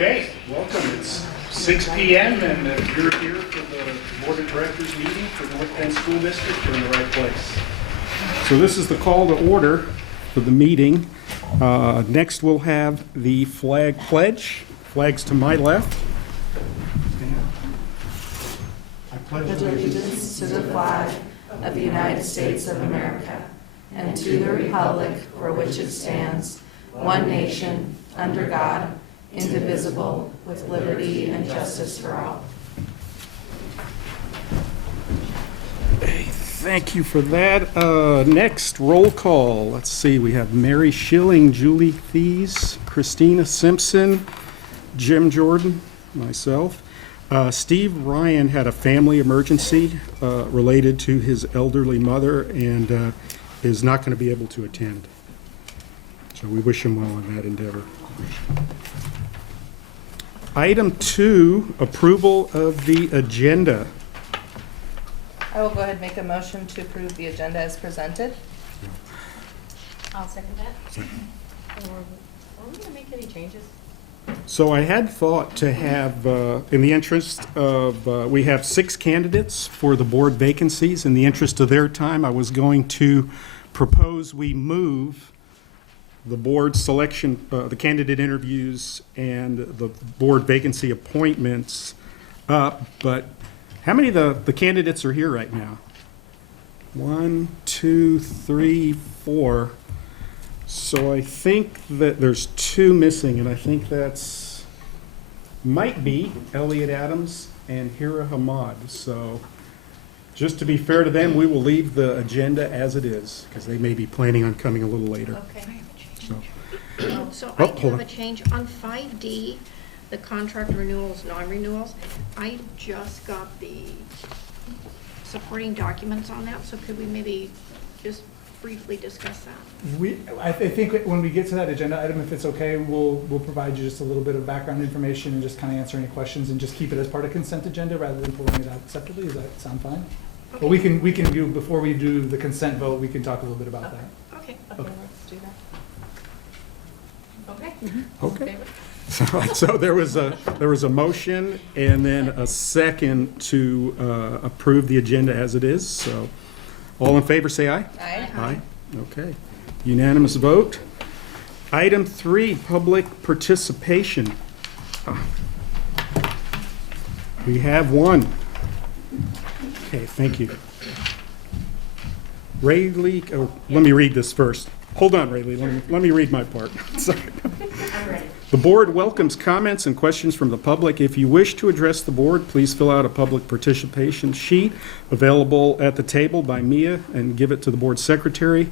Okay, welcome. It's 6 p.m. and you're here for the Board of Directors meeting for North Penn School District. You're in the right place. So this is the call to order for the meeting. Next we'll have the flag pledge. Flags to my left. I pledge allegiance to the flag of the United States of America and to the republic for which it stands, one nation, under God, indivisible, with liberty and justice for all. Thank you for that. Next, roll call. Let's see, we have Mary Schilling, Julie Thies, Christina Simpson, Jim Jordan, myself. Steve Ryan had a family emergency related to his elderly mother and is not going to be able to attend. So we wish him well in that endeavor. Item 2, approval of the agenda. I will go ahead and make a motion to approve the agenda as presented. I'll second that. Are we going to make any changes? So I had thought to have, in the interest of, we have 6 candidates for the board vacancies. In the interest of their time, I was going to propose we move the board selection, the candidate interviews and the board vacancy appointments up. But how many of the candidates are here right now? 1, 2, 3, 4. So I think that there's 2 missing, and I think that's might be Elliot Adams and Hira Hamad. So just to be fair to them, we will leave the agenda as it is because they may be planning on coming a little later. Okay. So I hold do have on. a change on 5D, the contract renewals, non-renewals. I just got the supporting documents on that, so could we maybe just briefly discuss that? I think when we get to that agenda item, if it's okay, we'll provide you just a little bit of background information and just kind of answer any questions and just keep it as part of consent agenda rather than pulling it out separately. Does that sound fine? Okay. But we can do, before we do the consent vote, we can talk a little bit about that. Okay. Okay, let's do that. Okay. Okay. So there was a motion and then a second to approve the agenda as it is. So all in favor, say aye. Aye. Aye. Okay. Unanimous vote. Item 3, public participation. We have one. Okay, thank you. Rayleigh, oh, let me read this first. Hold on, Rayleigh, let me read my part. Sorry. I'm ready. The board welcomes comments and questions from the public. If you wish to address the board, please fill out a public participation sheet available at the table by Mia and give it to the board secretary.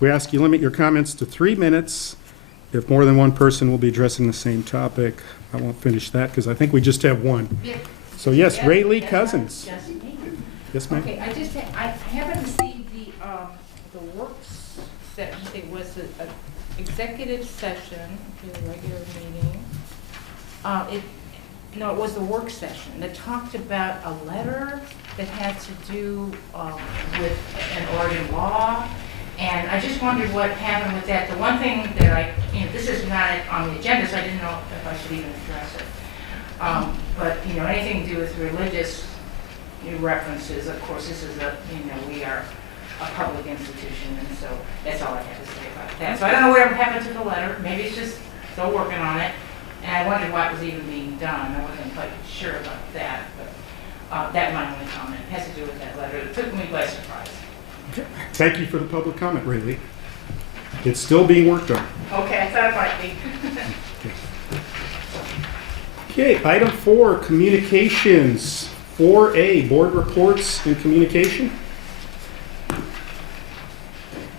We ask you limit your comments to 3 minutes. If more than one person will be addressing the same topic, I won't finish that because I think we just have one. Yeah. So yes, Yeah, Rayleigh that's Cousins. just me. Yes, ma'am? Okay, I haven't received the work session, it was an executive session, the regular meeting. It was the work session that talked about a letter that had to do with an Oregon law. And I just wondered what happened with that. The one thing that this is not on the agenda, so I didn't know if I should even address it. But, anything to do with religious references, of course, this is we are a public institution, and so that's all I have to say about that. So I don't know whatever happened to the letter. Maybe it's just still working on it. And I wondered what was even being done. I wasn't quite sure about that, but that's my only comment. It has to do with that letter. It took me by surprise. Thank you for the public comment, Rayleigh. It's still being worked on. Okay, I thought it might be. Okay, item 4, communications. 4A, board reports and communication.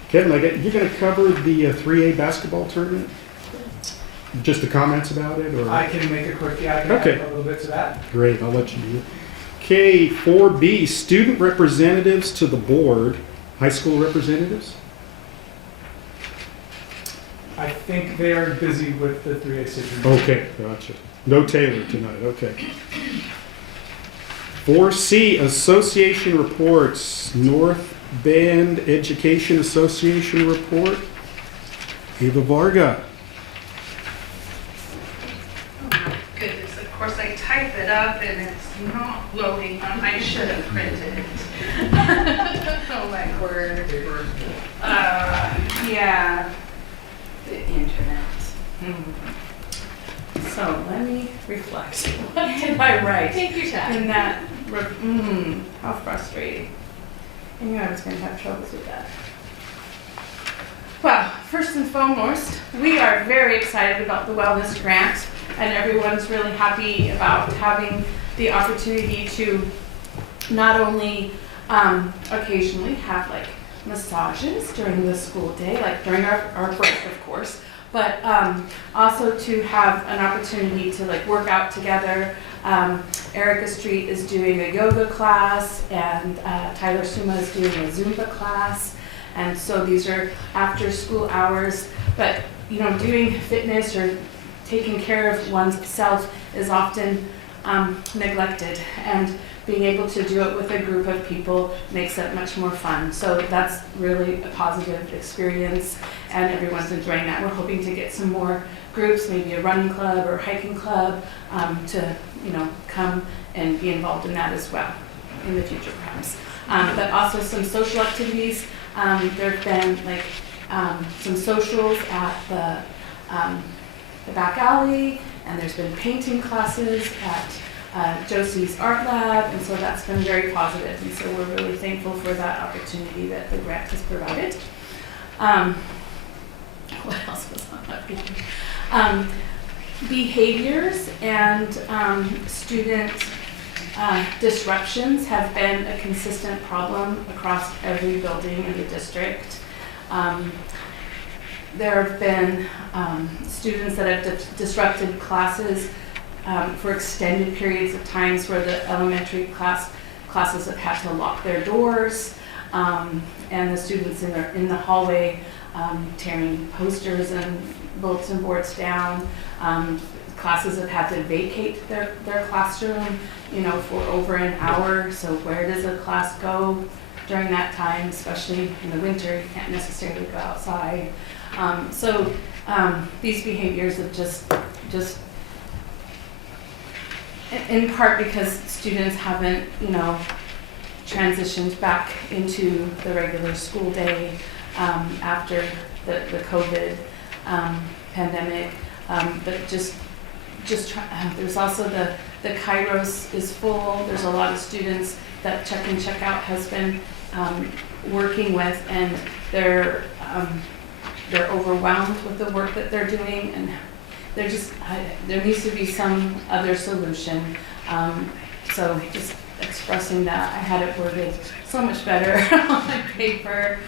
Kevin, you're going to cover the 3A basketball tournament? Just the comments about it, or? I can make it quick, I can Okay. add a little bit to that. Great, I'll let you do it. Okay, 4B, student representatives to the board. High school representatives? I think they are busy with the 3A situation. Okay, gotcha. No Taylor tonight, okay. 4C, association reports. North Bend Education Association report. Eva Varga. it up and it's not loading. I should have printed it. Oh my word. Yeah, the internet. So let me reflect. What did I write? Take your time. In that, how frustrating. I knew I was going to have troubles with that. Well, first and foremost, we are very excited about the wellness grant, and everyone's really happy about having the opportunity to not only occasionally have like massages during the school day, like during our break, of course, but also to have an opportunity to like work out together. Erica Street is doing a yoga class, and Tyler Suma is doing a Zumba class. And so these are after school hours, but you know, doing fitness or taking care of one's self is often neglected, and being able to do it with a group of people makes it much more fun. So that's really a positive experience, and everyone's enjoying that. We're hoping to get some more groups, maybe a running club or hiking club, to come and be involved in that as well in the future perhaps. But also some social activities. There have been like some socials at the back alley, and there's been painting classes at Josie's Art Lab, and so that's been very positive, and so we're really thankful for that opportunity that the grant has provided. What else was on that page? Behaviors and student disruptions have been a consistent problem across every building in the district. There have been students that have disrupted classes for extended periods of times, where the elementary classes have had to lock their doors, and the students in the hallway tearing posters and bulletin boards down. Classes have had to vacate their classroom, for over an hour. So where does a class go during that time, especially in the winter? You can't necessarily go outside. So these behaviors have just in part because students haven't, transitioned back into the regular school day after the COVID pandemic. But there's also the Kairos is full. There's a lot of students that Check In, Check Out has been working with, and they're overwhelmed with the work that they're doing, and there needs to be some other solution. So just expressing that, I had it worded so much better on my paper.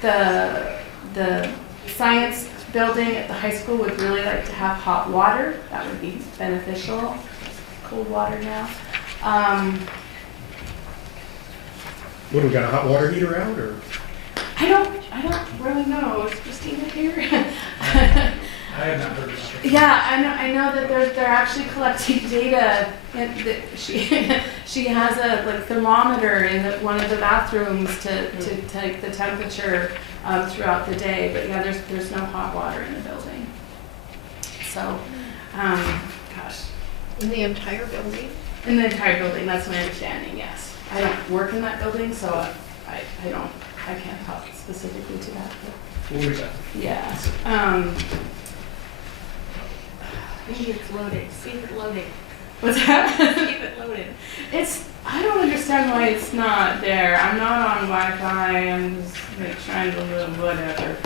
The science building at the high school would really like to have hot water. That would be beneficial. Cold water now. What, do we got a hot water heater out, or? I don't really know. Is Christina here? I have not heard of that. Yeah, I know that they're actually collecting data. And that she has a thermometer in one of the bathrooms to take the temperature throughout the day. But yeah, there's no hot water in the building. So, gosh. In the entire building? In the entire building, that's my understanding. Yes, I don't work in that building, so I can't talk specifically to that. But We'll reach out. yeah. Maybe it's loaded. See if it's loaded. What's that? See if it loaded. I don't understand why it's not there. I'm not on Wi-Fi. I'm just trying to live whatever.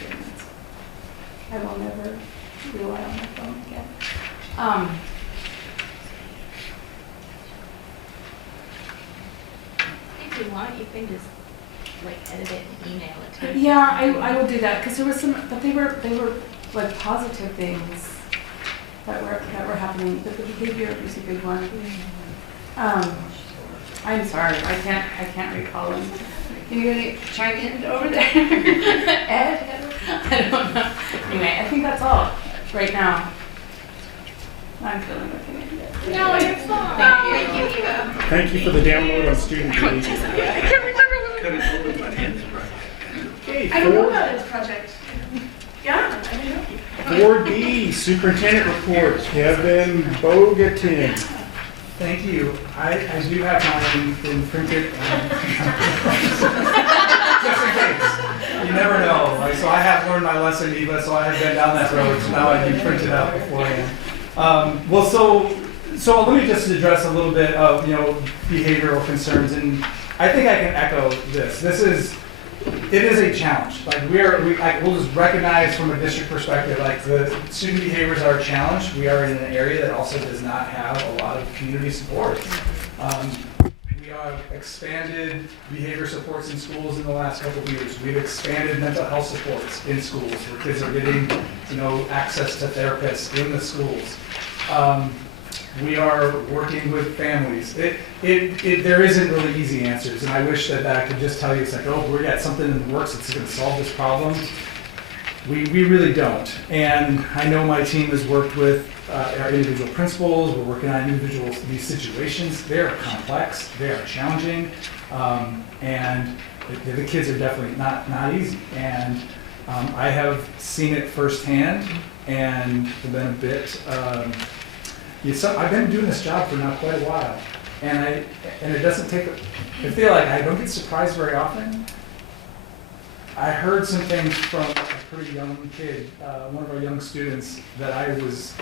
Goodness. I will never rely on my phone again. If you want, you can just edit it and email it to me. Yeah, I will do that, because there was some, but they were positive things that were happening, but the behavior was a big one. I'm sorry, I can't recall them. Can you chime in over there? Ed? I don't know. Anyway, I think that's all right now. I'm feeling like an idiot. No, it's fine. Thank you, Eva. Thank you for the download on student aid. I can't remember what Okay, I don't know about this project. Yeah, I didn't 4D, Superintendent Report, Kevin Bogatin. Thank you. I do have mine in printed. Just in case. You never know. Like, so I have learned my lesson, Eva, so I have been down that road, so now I can print it out beforehand. Well, so let me just address a little bit of, behavioral concerns, and I think I can echo this. It is a challenge. Like we'll just recognize from a district perspective, like the student behaviors are a challenge. We are in an area that also does not have a lot of community support. We have expanded behavior supports in schools in the last couple of years. We've expanded mental health supports in schools where kids are getting, access to therapists in the schools. We are working with families. There isn't really easy answers, and I wish that I could just tell you, it's like, oh, we got something in the works that's going to solve this problem. We really don't. And I know my team has worked with our individual principals. We're working on these situations. They are complex. They are challenging, and the kids are definitely not easy. And I have seen it firsthand, and been a bit. I've been doing this job for now quite a while, and it doesn't take. I feel like I don't get surprised very often. I heard some things from a pretty young kid, one of our young students, that I was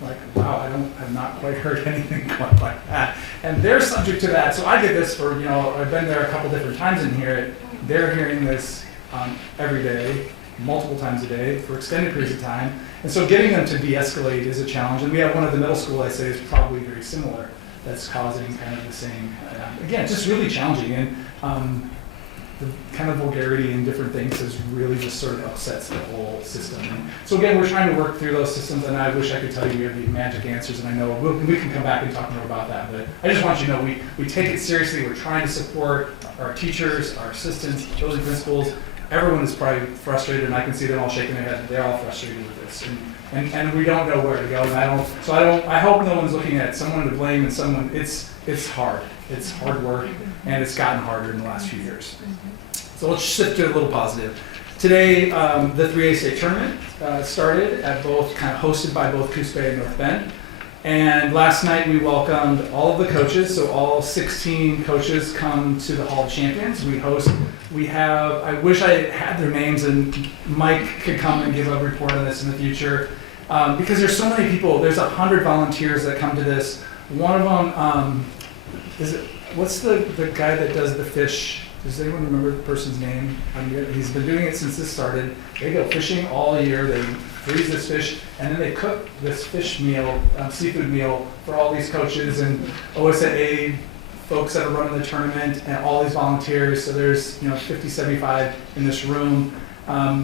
like, wow, I've not quite heard anything quite like that. And they're subject to that, so I did this for, I've been there a couple different times and hear it. They're hearing this every day, multiple times a day, for extended periods of time. And so getting them to de-escalate is a challenge. And we have one at the middle school, I say, is probably very similar, that's causing kind of the same, again, just really challenging. And the kind of vulgarity and different things has really just sort of upsets the whole system. And so again, we're trying to work through those systems, and I wish I could tell you we have the magic answers, and I know we can come back and talk more about that, but I just want you to know we take it seriously. We're trying to support our teachers, our assistants, building principals. Everyone is probably frustrated, and I can see them all shaking their head. They're all frustrated with this, and we don't know where to go. And I hope no one's looking at someone to blame and someone. It's hard. It's hard work, and it's gotten harder in the last few years. So let's shift to a little positive. Today, the 3A state tournament started at both, kind of hosted by both Coos Bay and North Bend. And last night we welcomed all of the coaches, so all 16 coaches come to the Hall of Champions. I wish I had their names, and Mike could come and give a report on this in the future. Because there's so many people, there's 100 volunteers that come to this. One of them, what's the guy that does the fish? Does anyone remember the person's name? He's been doing it since this started. They go fishing all year. They freeze this fish, and then they cook this fish meal, seafood meal, for all these coaches and OSA folks that are running the tournament, and all these volunteers. So there's 50, 75 in this room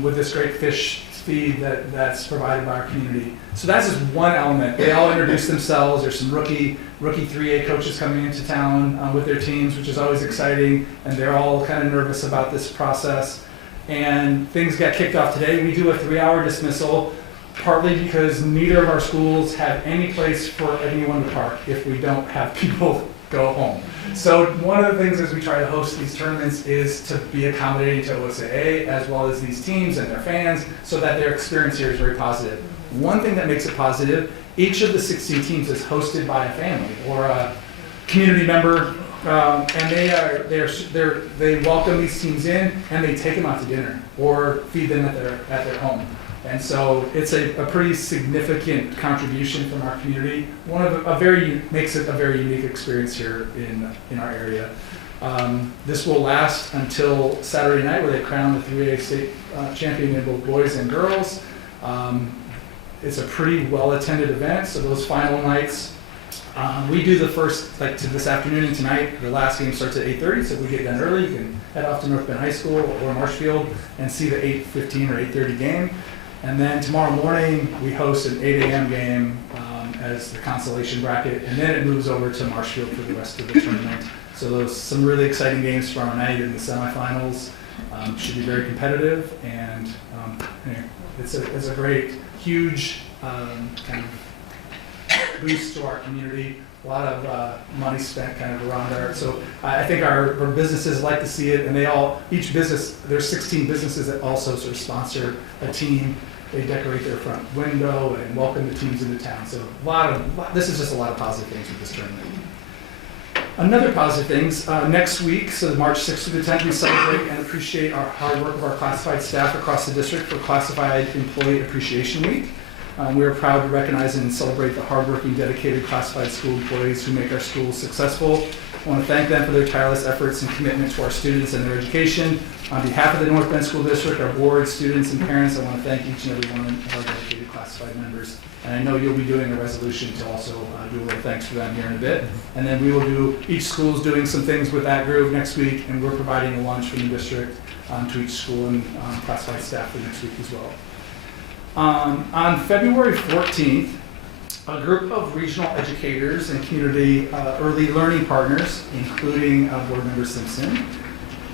with this great fish feed that's provided by our community. So that's just one element. They all introduce themselves. There's some rookie 3A coaches coming into town with their teams, which is always exciting, and they're all kind of nervous about this process. And things got kicked off today. We do a 3-hour dismissal, partly because neither of our schools have any place for anyone to park if we don't have people go home. So one of the things as we try to host these tournaments is to be accommodating to OSAA as well as these teams and their fans, so that their experience here is very positive. One thing that makes it positive, each of the 16 teams is hosted by a family or a community member, and they welcome these teams in, and they take them out to dinner or feed them at their home. And so it's a pretty significant contribution from our community. Makes it a very unique experience here in our area. This will last until Saturday night, where they crown the 3A state champion in both boys and girls. It's a pretty well-attended event, so those final nights, we do the first, like to this afternoon and tonight. The last game starts at 8:30, so if we get done early, you can head off to North Bend High School or Marshfield and see the 8:15 or 8:30 game. And then tomorrow morning, we host an 8 a.m. game as the consolation bracket, and then it moves over to Marshfield for the rest of the tournament. So those some really exciting games tomorrow night in the semifinals. Should be very competitive, and it's a great, huge kind of boost to our community. A lot of money spent kind of around there. So I think our businesses like to see it, and each business, there's 16 businesses that also sort of sponsor a team. They decorate their front window and welcome the teams into town. So this is just a lot of positive things with this tournament. Another positive things, next week, so March 6th through the 10th, we celebrate and appreciate our hard work of our classified staff across the district for Classified Employee Appreciation Week. We are proud to recognize and celebrate the hardworking, dedicated classified school employees who make our schools successful. I want to thank them for their tireless efforts and commitment to our students and their education. On behalf of the North Bend School District, our board, students, and parents, I want to thank each and every one of our dedicated classified members. And I know you'll be doing a resolution to also do a little thanks for them here in a bit. And then we will do, each school's doing some things with that group next week, and we're providing a lunch from the district to each school and classified staff for next week as well. On February 14th, a group of regional educators and community early learning partners, including Board Member Simpson,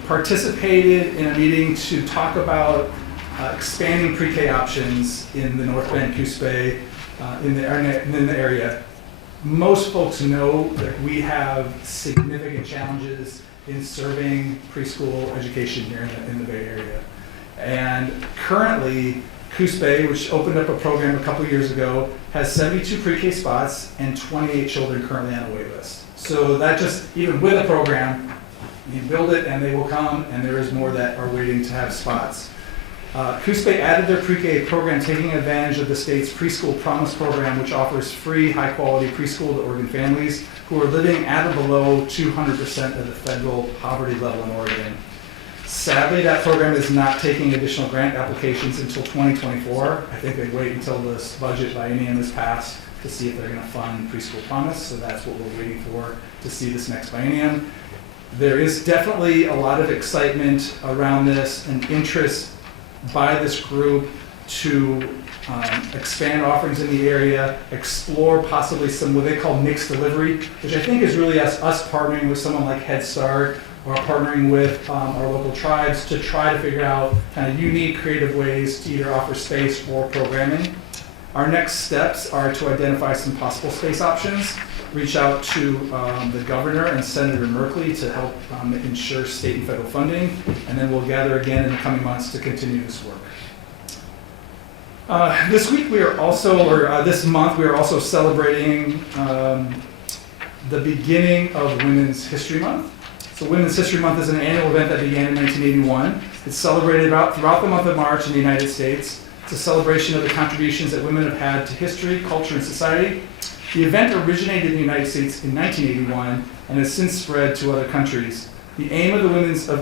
participated in a meeting to talk about expanding pre-K options in the North Bend, Coos Bay, in the area. Most folks know that we have significant challenges in serving preschool education here in the Bay Area. And currently, Coos Bay, which opened up a program a couple years ago, has 72 pre-K spots and 28 children currently on a wait list. So that just, even with a program, you build it and they will come, and there is more that are waiting to have spots. Coos Bay added their pre-K program, taking advantage of the state's Preschool Promise program, which offers free, high-quality preschool to Oregon families who are living at or below 200% of the federal poverty level in Oregon. Sadly, that program is not taking additional grant applications until 2024. I think they wait until this budget biennium is passed to see if they're going to fund Preschool Promise, so that's what we're waiting for to see this next biennium. There is definitely a lot of excitement around this and interest by this group to expand offerings in the area, explore possibly some what they call mixed delivery, which I think is really us partnering with someone like Head Start or partnering with our local tribes to try to figure out kind of unique, creative ways to either offer space or programming. Our next steps are to identify some possible space options, reach out to the governor and Senator Merkley to help ensure state and federal funding, and then we'll gather again in the coming months to continue this work. This week we are also, or this month, we are also celebrating the beginning of Women's History Month. So Women's History Month is an annual event that began in 1981. It's celebrated throughout the month of March in the United States. It's a celebration of the contributions that women have had to history, culture, and society. The event originated in the United States in 1981 and has since spread to other countries. The aim of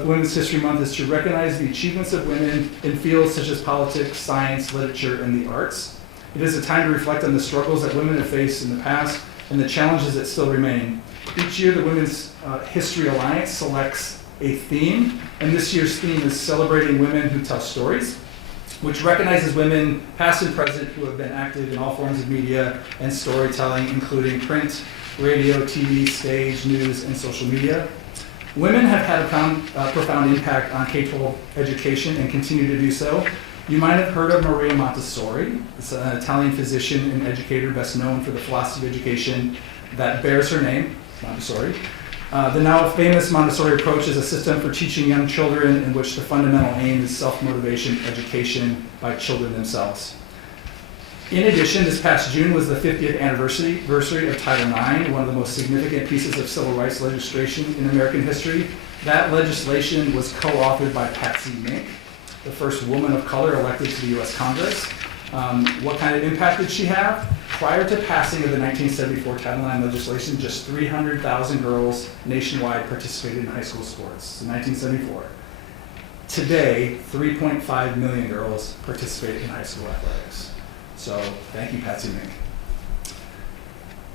Women's History Month is to recognize the achievements of women in fields such as politics, science, literature, and the arts. It is a time to reflect on the struggles that women have faced in the past and the challenges that still remain. Each year, the Women's History Alliance selects a theme, and this year's theme is Celebrating Women Who Tell Stories, which recognizes women, past and present, who have been active in all forms of media and storytelling, including print, radio, TV, stage, news, and social media. Women have had a profound impact on K-12 education and continue to do so. You might have heard of Maria Montessori. It's an Italian physician and educator best known for the philosophy of education that bears her name, Montessori. The now famous Montessori approach is a system for teaching young children in which the fundamental aim is self-motivation, education by children themselves. In addition, this past June was the 50th anniversary of Title IX, one of the most significant pieces of civil rights legislation in American history. That legislation was co-authored by Patsy Mink, the first woman of color elected to the U.S. Congress. What kind of impact did she have? Prior to passing of the 1974 Title IX legislation, just 300,000 girls nationwide participated in high school sports in 1974. Today, 3.5 million girls participate in high school athletics. So thank you, Patsy Mink.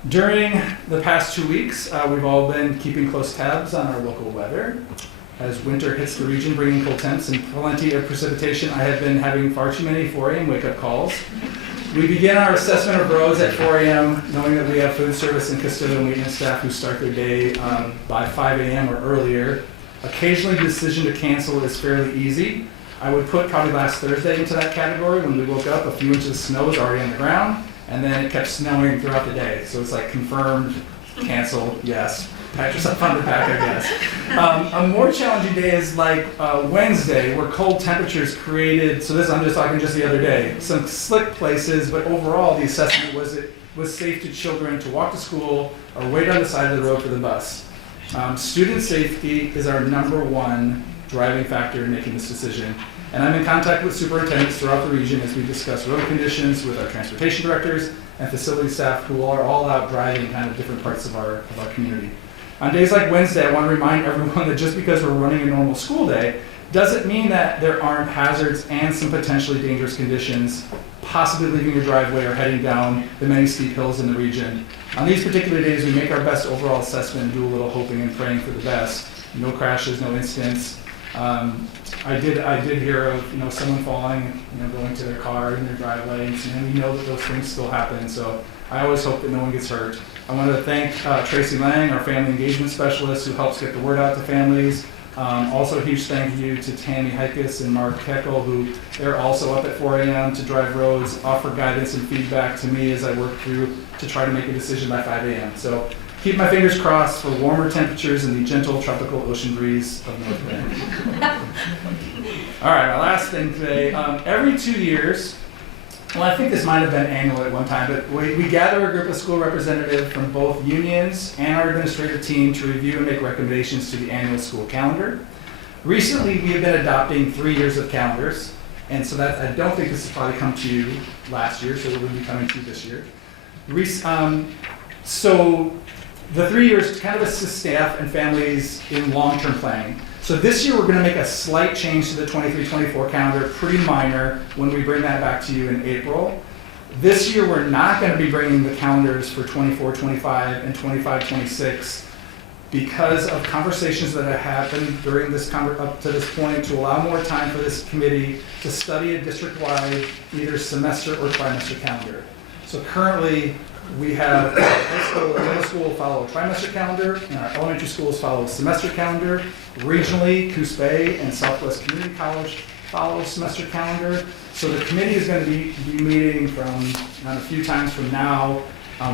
During the past 2 weeks, we've all been keeping close tabs on our local weather. As winter hits the region, bringing cold temps and plenty of precipitation, I have been having far too many 4 a.m. wake-up calls. We begin our assessment of roads at 4 a.m., knowing that we have food service and custodial maintenance staff who start their day by 5 a.m. or earlier. Occasionally, the decision to cancel is fairly easy. I would put probably last Thursday into that category. When we woke up, a few inches of snow was already on the ground, and then it kept snowing throughout the day. So it's like confirmed, canceled, yes. pat yourself on the back, I guess. A more challenging day is like Wednesday, where cold temperatures created, so this I'm just talking just the other day, some slick places, but overall the assessment was it was safe to children to walk to school or wait on the side of the road for the bus. Student safety is our #1 driving factor in making this decision. And I'm in contact with superintendents throughout the region as we discuss road conditions with our transportation directors and facility staff who are all out driving kind of different parts of our community. On days like Wednesday, I want to remind everyone that just because we're running a normal school day doesn't mean that there aren't hazards and some potentially dangerous conditions, possibly leaving your driveway or heading down the many steep hills in the region. On these particular days, we make our best overall assessment and do a little hoping and praying for the best. No crashes, no incidents. I did hear of someone falling, going to their car in their driveway, and we know that those things still happen. So I always hope that no one gets hurt. I want to thank Tracy Lang, our family engagement specialist, who helps get the word out to families. Also a huge thank you to Tammy Heikus and Mark Keckel, who they're also up at 4 a.m. to drive roads, offer guidance and feedback to me as I work through to try to make a decision by 5 a.m. So keep my fingers crossed for warmer temperatures and the gentle tropical ocean breeze of North Bend. All right, our last thing today. Every 2 years, well, I think this might have been annual at one time, but we gather a group of school representatives from both unions and our administrative team to review and make recommendations to the annual school calendar. Recently, we have been adopting 3 years of calendars, and so that I don't think this has probably come to you last year, so it will be coming to you this year. So the 3 years kind of assist staff and families in long-term planning. So this year, we're going to make a slight change to the 23-24 calendar, pretty minor, when we bring that back to you in April. This year, we're not going to be bringing the calendars for 24-25 and 25-26 because of conversations that have happened during this up to this point to allow more time for this committee to study a district-wide either semester or trimester calendar. So currently, we have high school and middle school follow a trimester calendar, and our elementary schools follow a semester calendar. Regionally, Coos Bay and Southwest Community College follow a semester calendar. So the committee is going to be meeting a few times from now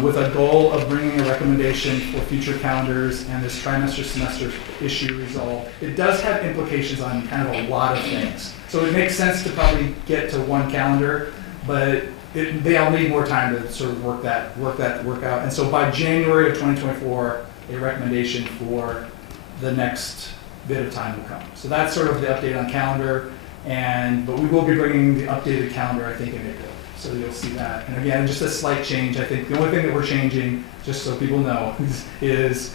with a goal of bringing a recommendation for future calendars and this trimester-semester issue resolved. It does have implications on kind of a lot of things. So it makes sense to probably get to one calendar, but they all need more time to sort of work out. And so by January of 2024, a recommendation for the next bit of time will come. So that's sort of the update on calendar, but we will be bringing the updated calendar, I think, in April. So you'll see that. And again, just a slight change. I think the only thing that we're changing, just so people know, is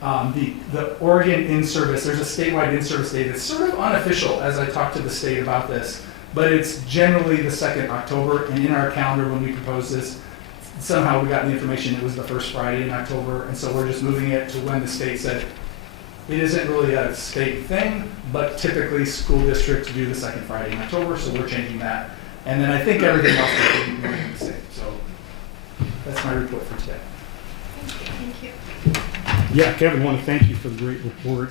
the Oregon in-service. There's a statewide in-service date. It's sort of unofficial as I talk to the state about this. But it's generally the 2nd October, and in our calendar when we proposed this, somehow we got the information it was the first Friday in October, and so we're just moving it to when the state said it isn't really a state thing, but typically school districts do the 2nd Friday in October, so we're changing that. And then I think everything else will be the same. So that's my report for today. Thank you. Yeah, Kevin, I want to thank you for the great report.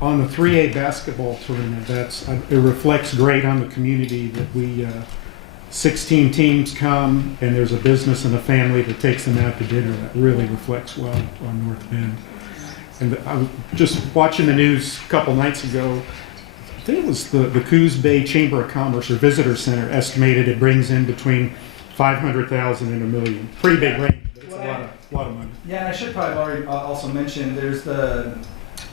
On the 3A basketball tournament, it reflects great on the community that we 16 teams come and there's a business and a family that takes them out to dinner. That really reflects well on North Bend. And I was just watching the news a couple nights ago. I think it was the Coos Bay Chamber of Commerce or Visitor Center estimated it brings in between 500,000 and $1 million. Pretty big range, but it's a lot of money. Yeah, and I should probably already also mention there's the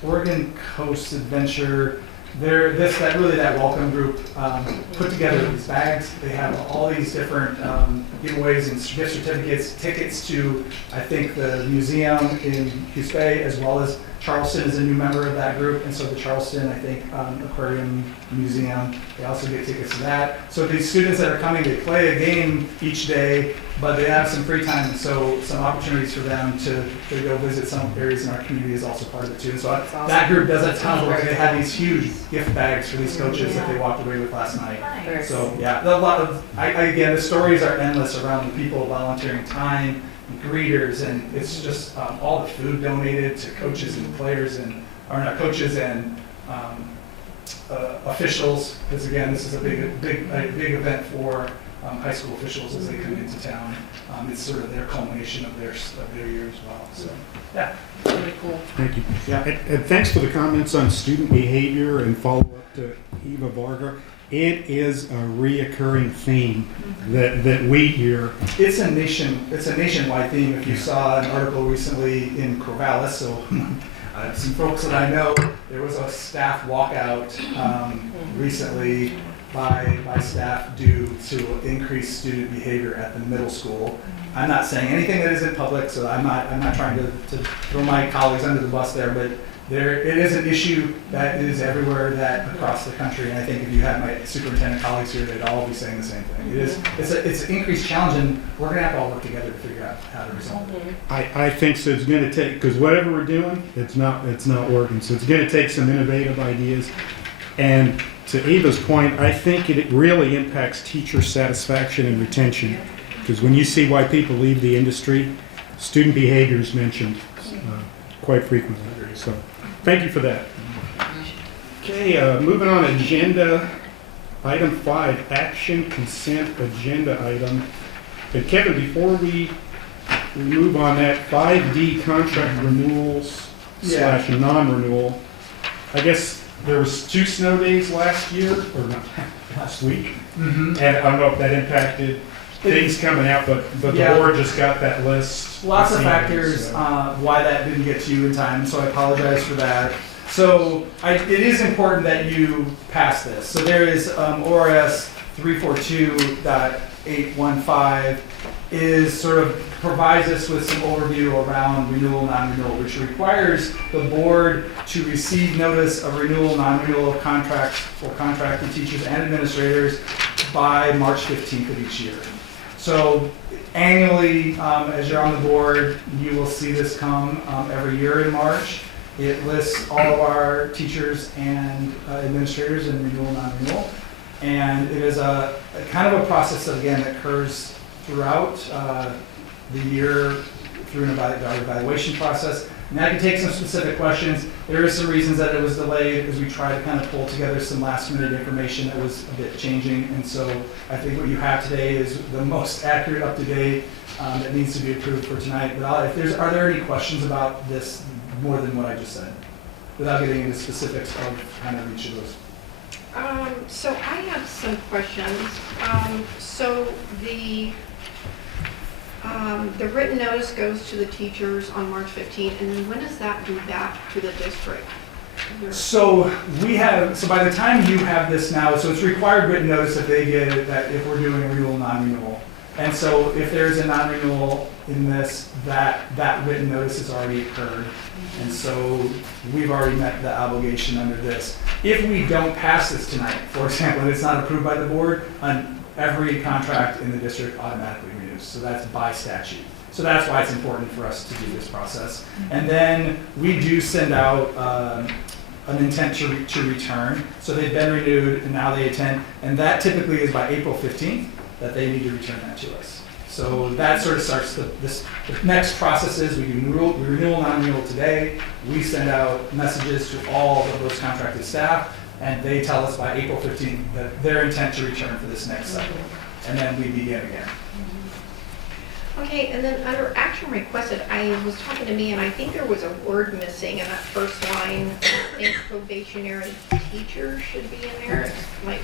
Oregon Coast Adventure. That welcome group put together these bags. They have all these different giveaways and gift certificates, tickets to I think the museum in Coos Bay, as well as Charleston is a new member of that group, and so the Charleston, I think, Aquarium Museum, they also get tickets to that. So these students that are coming, they play a game each day, but they have some free time, so some opportunities for them to go visit some areas in our community is also part of it too. And so that group does a ton of work. They have these huge gift bags for these coaches that they walked away with last night. So yeah, a lot of, again, the stories are endless around the people volunteering time, greeters, and it's just all the food donated to coaches and players officials, because again, this is a big event for high school officials as they come into town. It's sort of their culmination of their year as well. So, yeah. Really cool. Thank you. Yeah. And thanks for the comments on student behavior and follow-up to Eva Varga. It is a reoccurring theme that we hear. It's a nationwide theme. If you saw an article recently in Corvallis, so some folks that I know, there was a staff walkout recently by staff due to increased student behavior at the middle school. I'm not saying anything that isn't public, so I'm not trying to throw my colleagues under the bus there, but it is an issue that is everywhere across the country, and I think if you had my superintendent colleagues here, they'd all be saying the same thing. It's an increased challenge, and we're gonna have to all work together to figure out how to resolve it. I think so. It's going to take, because whatever we're doing, it's not working. So it's going to take some innovative ideas. And to Eva's point, I think it really impacts teacher satisfaction and retention. Because when you see why people leave the industry, student behavior is mentioned quite frequently. So thank you for that. Okay, moving on, agenda item 5, action consent agenda item. And Kevin, before we move on that, 5D contract renewals Yeah. / non-renewal. I guess there was 2 snow days last year, or not, last week. Mm-hmm. And I don't know if that impacted things coming out, but the Yeah. board just got that list. Lots of this evening, factors so. why that didn't get to you in time, so I apologize for that. So it is important that you pass this. So there is ORS 342.815 is sort of provides us with some overview around renewal, non-renewal, which requires the board to receive notice of renewal, non-renewal of contracts for contracted teachers and administrators by March 15th of each year. So annually, as you're on the board, you will see this come every year in March. It lists all of our teachers and administrators in renewal, non-renewal. And it is a kind of a process that, again, occurs throughout the year through an evaluation process. And that can take some specific questions. There is some reasons that it was delayed as we try to kind of pull together some last minute information that was a bit changing. And so I think what you have today is the most accurate, up to date, that needs to be approved for tonight. But are there any questions about this more than what I just said? Without getting into specifics of kind of each of those. So I have some questions. So the written notice goes to the teachers on March 15th, and then when does that go back to the district? So by the time you have this now, so it's required written notice that they get it, that if we're doing a renewal, non-renewal. And so if there's a non-renewal in this, that written notice has already occurred. And so we've already met the obligation under this. If we don't pass this tonight, for example, and it's not approved by the board, every contract in the district automatically renews. So that's by statute. So that's why it's important for us to do this process. And then we do send out an intent to return. So they've been renewed and now they attend. And that typically is by April 15th that they need to return that to us. So that sort of starts the next process is we do renewal, non-renewal today. We send out messages to all of those contracted staff, and they tell us by April 15th that their intent to return for this next cycle. And then we begin again. Okay, and then under action requested, I was talking to me, and I think there was a word missing in that first line. I think probationary teacher should be in there. It's like,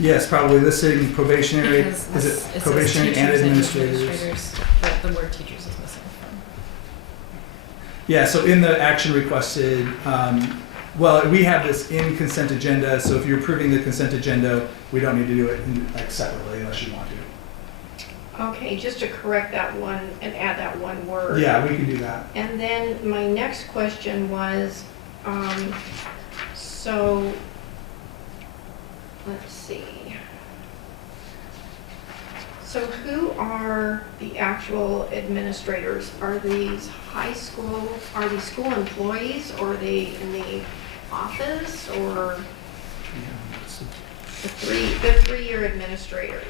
Yes, probably listing probationary, Because is it it says probationary and teachers administrators? But the word teachers is missing from. Yeah, so in the action requested, well, we have this in consent agenda, so if you're approving the consent agenda, we don't need to do it separately unless you want to. okay, just to correct that one and add that one word. Yeah, we can do that. And then my next question was, so, let's see. So who are the actual administrators? Are these are these school employees, or are they in the office, or the 3-year administrators?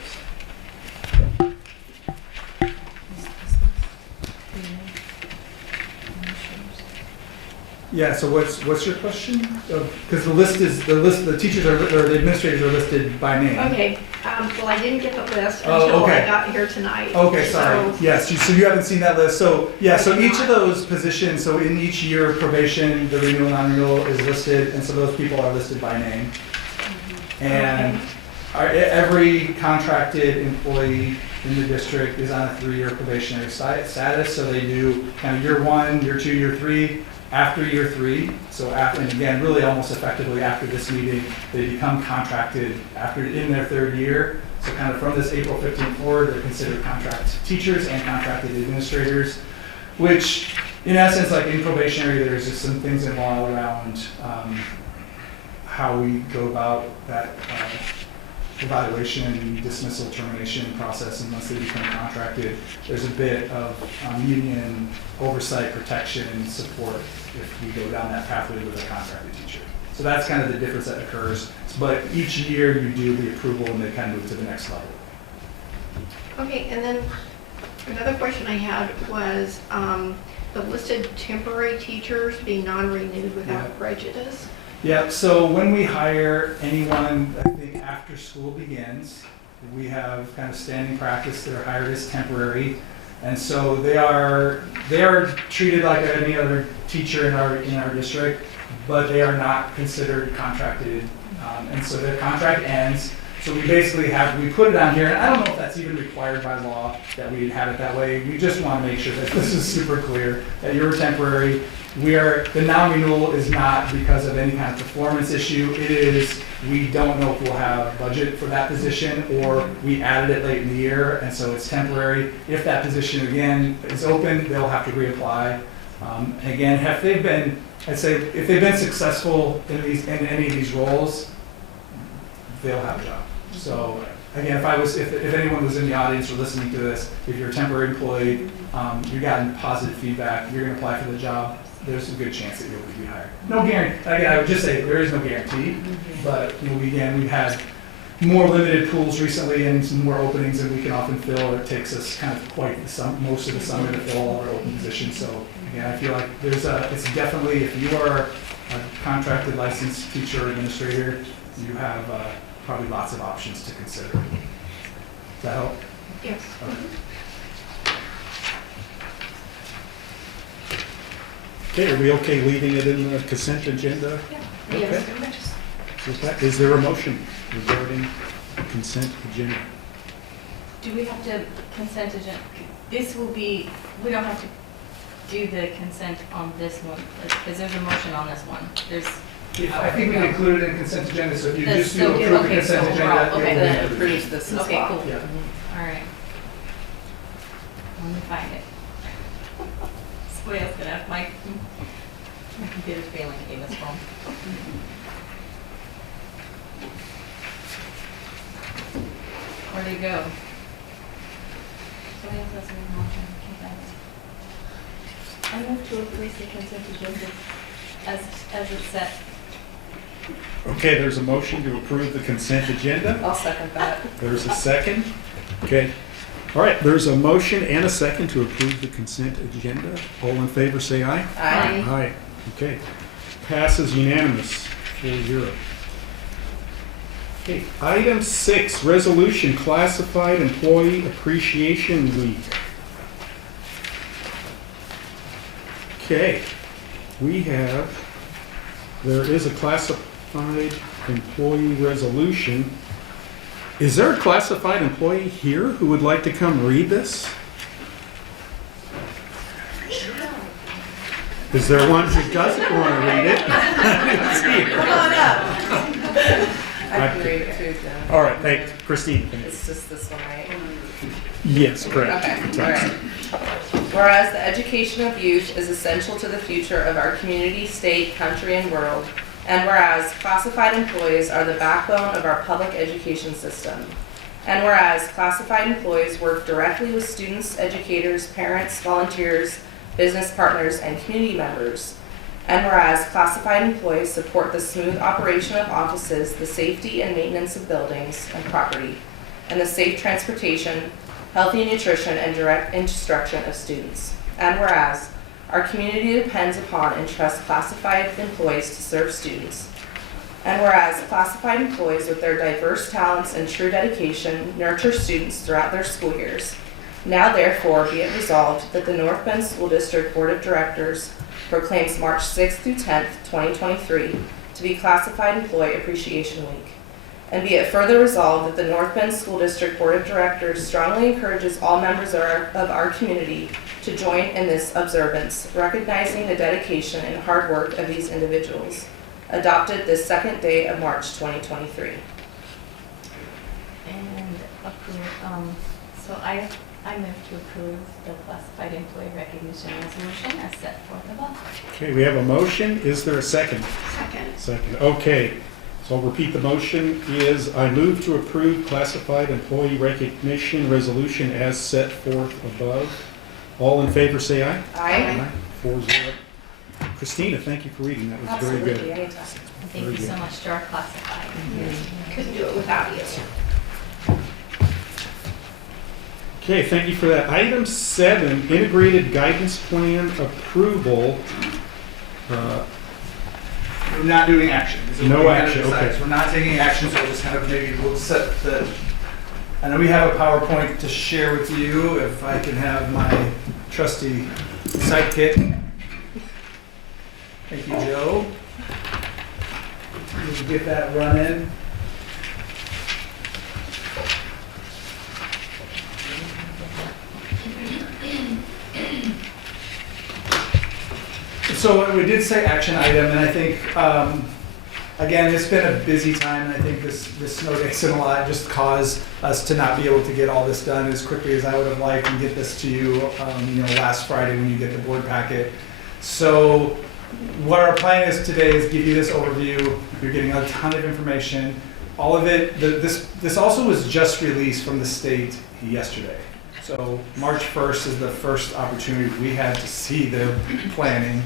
Yeah, so what's your question? Because the teachers or the administrators are listed by name. Okay, well, I didn't get the list Oh, until I okay. got here tonight. Okay, sorry. So- Yes, so you haven't seen that list. So, yeah, so I each of not. those positions, so in each year of probation, the renewal, non-renewal is listed, and so those people are listed by name. And every contracted employee in the district is on a 3-year probationary status, so they do kind of year 1, year 2, year 3. After year 3, so after, and again, really almost effectively after this meeting, they become contracted after, in their 3rd year. So kind of from this April 15th forward, they're considered contract teachers and contracted administrators, which in essence, like in probationary, there's just some things in law around how we go about that evaluation, dismissal, termination process, and once they become contracted, there's a bit of union oversight, protection, and support if we go down that pathway with a contracted teacher. So that's kind of the difference that occurs. But each year you do the approval and they kind of move to the next level. Okay, and then another question I had was the listed temporary teachers being non-renewed without Yeah. prejudice. Yeah, so when we hire anyone, I think after school begins, we have kind of standing practice, they're hired as temporary. And so they are treated like any other teacher in our district, but they are not considered contracted. And so their contract ends. So we basically we put it on here, and I don't know if that's even required by law that we have it that way. We just want to make sure that this is super clear, that you're temporary. The non-renewal is not because of any kind of performance issue. It is, we don't know if we'll have budget for that position, or we added it late in the year, and so it's temporary. If that position again is open, they'll have to reapply. And again, if they've been successful in any of these roles, they'll have a job. So again, if anyone was in the audience or listening to this, if you're a temporary employee, you've gotten positive feedback, you're going to apply for the job, there's a good chance that you'll be hired. No guarantee. Again, I would just say there is no guarantee, but we've had more limited pools recently and some more openings than we can often fill. It takes us kind of most of the summer to fill all our open positions. So again, I feel like it's definitely, if you are a contracted licensed teacher or administrator, you have probably lots of options to consider. Does that help? Yes. Okay, are we okay leaving it in the consent agenda? Yes. Is there a motion regarding the consent agenda? Do we have to consent agenda? This will be, we don't have to do the consent on this one, because there's a motion on this one. I think we included in consent agenda, so if you just do Okay, approve the okay, consent so agenda. we're all- it will okay, be then approved. approves this as well. Okay, cool. Yeah. All right. Let me find it. Somebody else gonna have my computer's failing Ava's phone. Where'd it go? Somebody else has to make a motion. I move to approve the consent agenda as it's set. Okay, there's a motion to approve the consent agenda. I'll second that. There's a second. Okay. All right, there's a motion and a second to approve the consent agenda. All in favor, say aye. Aye. Aye. Okay. Passes unanimous, 4-0. Okay, item 6, resolution classified employee appreciation week. Okay, there is a classified employee resolution. Is there a classified employee here who would like to come read this? Is there one who doesn't want to read it? Come on up. I can read it too, Jen. All right, hey, Christine. It's just this one, right? Yes, correct. Okay, all right. Whereas the education of youth is essential to the future of our community, state, country, and world, and whereas classified employees are the backbone of our public education system, and whereas classified employees work directly with students, educators, parents, volunteers, business partners, and community members, and whereas classified employees support the smooth operation of offices, the safety and maintenance of buildings and property, and the safe transportation, healthy nutrition, and direct instruction of students. And whereas Our community depends upon and trusts classified employees to serve students. And whereas classified employees with their diverse talents and true dedication nurture students throughout their school years. Now therefore be it resolved that the North Bend School District Board of Directors proclaims March 6th through 10th, 2023 to be Classified Employee Appreciation Week. And be it further resolved that the North Bend School District Board of Directors strongly encourages all members of our community to join in this observance, recognizing the dedication and hard work of these individuals. Adopted this second day of March 2023. And approve, so I move to approve the classified employee recognition resolution as set forth above. Okay, we have a motion. Is there a second? Second. Second. Okay. So I'll repeat the motion is I move to approve classified employee recognition resolution as set forth above. All in favor say aye. Aye. 4-0. Christina, thank you for reading. That was very Absolutely, good. anytime. And thank Very you so good. much to our classified. Couldn't do it without you. Okay, thank you for that. Item 7, integrated guidance plan approval. We're not doing action. This is No what we gotta action, decide. okay. So we're not taking action, so we'll just kind of maybe we'll set the, I know we have a PowerPoint to share with you, if I can have my trusty sidekick. Thank you, Joe. We'll get that running. So we did say action item, and I think, again, it's been a busy time, and I think this snow days and a lot just caused us to not be able to get all this done as quickly as I would have liked and get this to you, last Friday when you get the board packet. So what our plan is today is give you this overview. You're getting a ton of information. All of it, this also was just released from the state yesterday. So March 1st is the first opportunity we had to see the planning,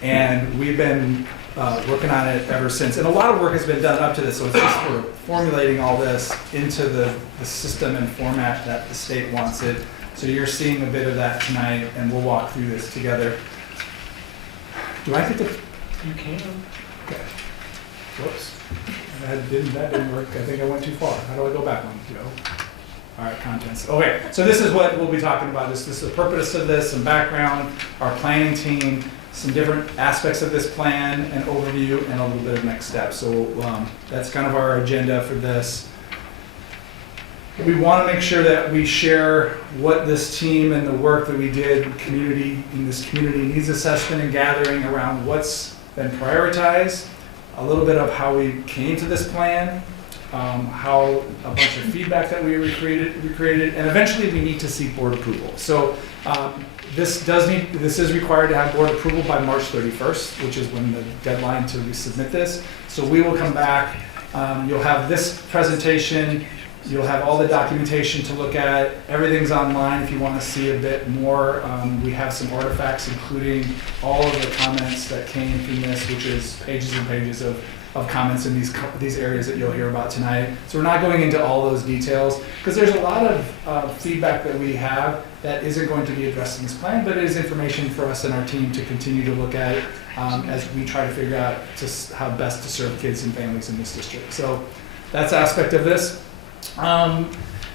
and we've been working on it ever since. And a lot of work has been done up to this, so it's just we're formulating all this into the system and format that the state wants it. So you're seeing a bit of that tonight, and we'll walk through this together. Do I get to? You can. Okay. Whoops. That didn't work. I think I went too far. How do I go back one, Joe? All right, contents. Okay, so this is what we'll be talking about. This is the purpose of this, some background, our planning team, some different aspects of this plan, an overview, and a little bit of next steps. So that's kind of our agenda for this. We want to make sure that we share what this team and the work that we did in this community needs assessment and gathering around what's been prioritized, a little bit of how we came to this plan, how a bunch of feedback that we recreated, and eventually we need to seek board approval. So this is required to have board approval by March 31st, which is when the deadline to resubmit this. So we will come back. You'll have this presentation. You'll have all the documentation to look at. Everything's online if you want to see a bit more. We have some artifacts, including all of the comments that came from this, which is pages and pages of comments in these areas that you'll hear about tonight. So we're not going into all those details because there's a lot of feedback that we have that isn't going to be addressed in this plan, but it is information for us and our team to continue to look at as we try to figure out just how best to serve kids and families in this district. So that's aspect of this.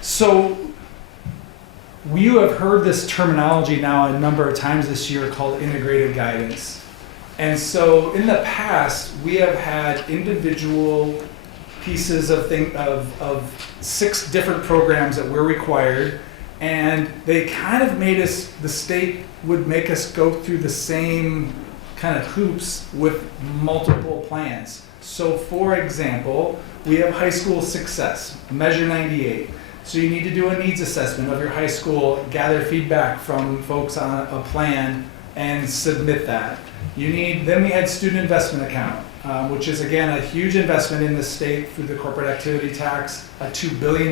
So you have heard this terminology now a number of times this year called integrated guidance. And so in the past, we have had individual pieces of 6 different programs that were required, and they kind of made us, the state would make us go through the same kind of hoops with multiple plans. So for example, we have high school success, Measure 98. So you need to do a needs assessment of your high school, gather feedback from folks on a plan, and submit that. Then we had student investment account, which is again a huge investment in the state through the corporate activity tax, a $2 billion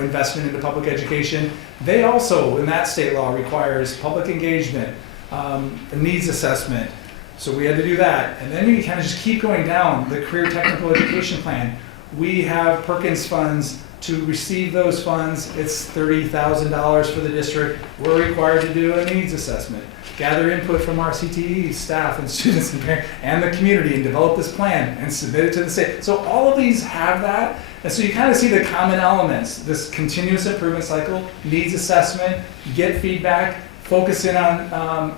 investment into public education. They also, in that state law, requires public engagement, a needs assessment. So we had to do that. And then you kind of just keep going down the career technical education plan. We have Perkins funds to receive those funds, it's $30,000 for the district. We're required to do a needs assessment, gather input from our CTE staff and students and parents and the community, and develop this plan and submit it to the state. So all of these have that. And so you kind of see the common elements, this continuous improvement cycle, needs assessment, get feedback, focus in on,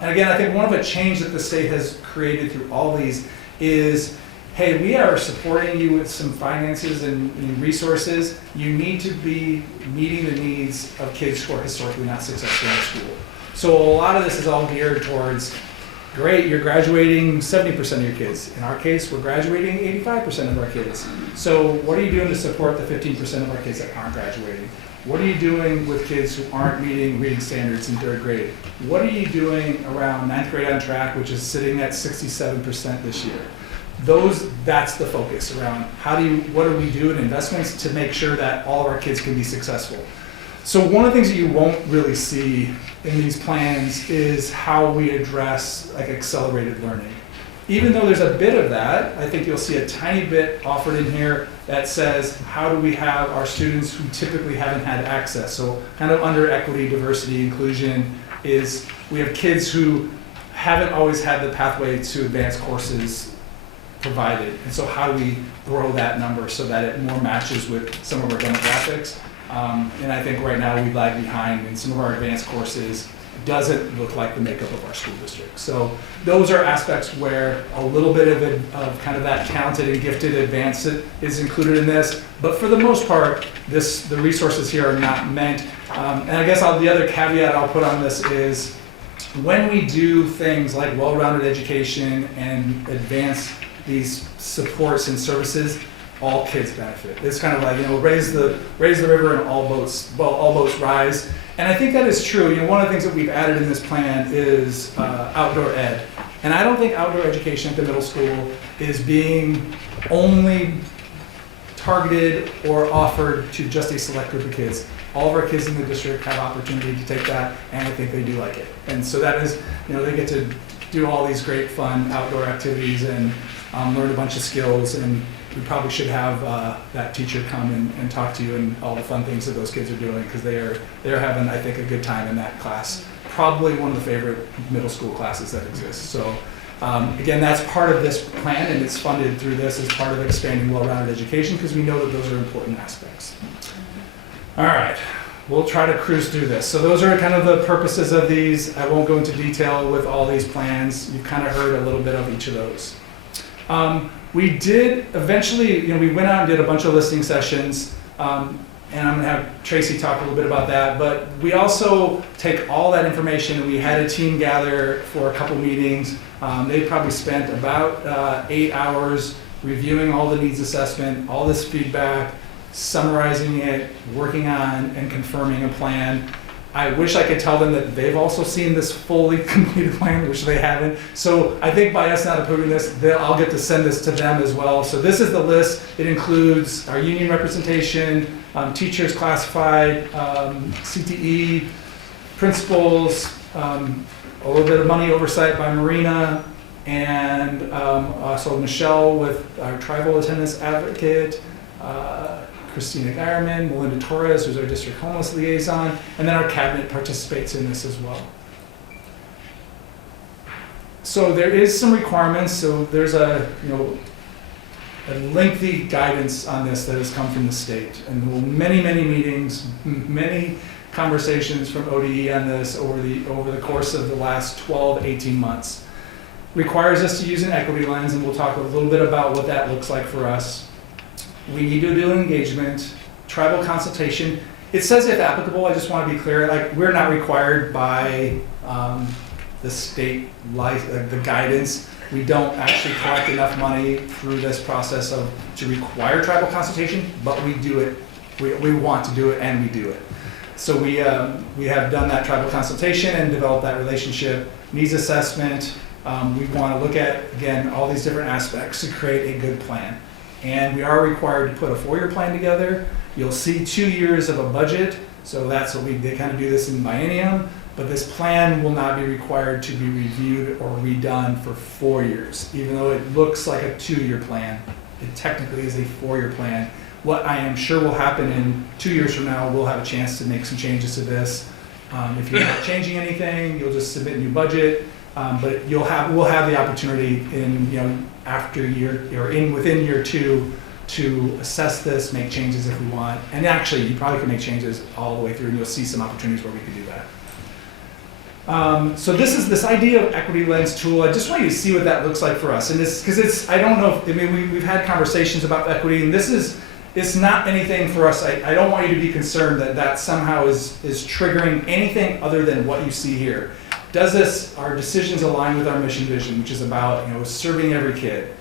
and again, I think one of the change that the state has created through all these is, hey, we are supporting you with some finances and resources. You need to be meeting the needs of kids who are historically not successful in school. So a lot of this is all geared towards, great, you're graduating 70% of your kids. In our case, we're graduating 85% of our kids. So what are you doing to support the 15% of our kids that aren't graduating? What are you doing with kids who aren't meeting reading standards in 3rd grade? What are you doing around 9th grade on track, which is sitting at 67% this year? That's the focus around what do we do in investments to make sure that all of our kids can be successful. So one of the things that you won't really see in these plans is how we address like accelerated learning. Even though there's a bit of that, I think you'll see a tiny bit offered in here that says, how do we have our students who typically haven't had access? So kind of under equity, diversity, inclusion is we have kids who haven't always had the pathway to advanced courses provided. And so how do we grow that number so that it more matches with some of our demographics? And I think right now we lag behind in some of our advanced courses. It doesn't look like the makeup of our school district. So those are aspects where a little bit of kind of that talented and gifted advance is included in this. But for the most part, the resources here are not meant. And I guess the other caveat I'll put on this is when we do things like well-rounded education and advance these supports and services, all kids benefit. It's kind of like, raise the river and all boats rise. And I think that is true. One of the things that we've added in this plan is outdoor ed. And I don't think outdoor education at the middle school is being only targeted or offered to just a select group of kids. All of our kids in the district have opportunity to take that, and I think they do like it. And so that is, they get to do all these great fun outdoor activities and learn a bunch of skills, and we probably should have that teacher come and talk to you and all the fun things that those kids are doing, because they're having, I think, a good time in that class. Probably one of the favorite middle school classes that exists. So again, that's part of this plan, and it's funded through this as part of expanding well-rounded education, because we know that those are important aspects. All right, we'll try to cruise through this. So those are kind of the purposes of these. I won't go into detail with all these plans. You've kind of heard a little bit of each of those. We did eventually, we went out and did a bunch of listening sessions, and I'm going to have Tracy talk a little bit about that, but we also take all that information, and we had a team gather for a couple meetings. They probably spent about 8 hours reviewing all the needs assessment, all this feedback, summarizing it, working on and confirming a plan. I wish I could tell them that they've also seen this fully completed plan, which they haven't. So I think by us not approving this, I'll get to send this to them as well. So this is the list. It includes our union representation, teachers classified, CTE, principals, a little bit of money oversight by Marina, and also Michelle with our tribal attendance advocate, Christina Geierman, Melinda Torres, who's our district homeless liaison, and then our cabinet participates in this as well. So there is some requirements. So there's a lengthy guidance on this that has come from the state, and many meetings, many conversations from ODE on this over the course of the last 12, 18 months. Requires us to use an equity lens, and we'll talk a little bit about what that looks like for us. We need to do engagement, tribal consultation. It says if applicable. I just want to be clear, we're not required by the state the guidance. We don't actually collect enough money through this process to require tribal consultation, but we do it. We want to do it, and we do it. So we have done that tribal consultation and developed that relationship, needs assessment. We want to look at, again, all these different aspects to create a good plan. And we are required to put a 4-year plan together. You'll see 2 years of a budget, so that's what they kind of do this in biennium, but this plan will not be required to be reviewed or redone for 4 years. Even though it looks like a 2-year plan, it technically is a 4-year plan. what I am sure will happen in 2 years from now, we'll have a chance to make some changes to this. If you're not changing anything, you'll just submit a new budget. But we'll have the opportunity in, after year, or within year 2, to assess this, make changes if we want. And actually, you probably can make changes all the way through, and you'll see some opportunities where we could do that. So this is this idea of equity lens tool. I just want you to see what that looks like for us. And this, because I don't know, we've had conversations about equity, and it's not anything for us. I don't want you to be concerned that somehow is triggering anything other than what you see here. Does our decisions align with our mission vision, which is about, serving every kid?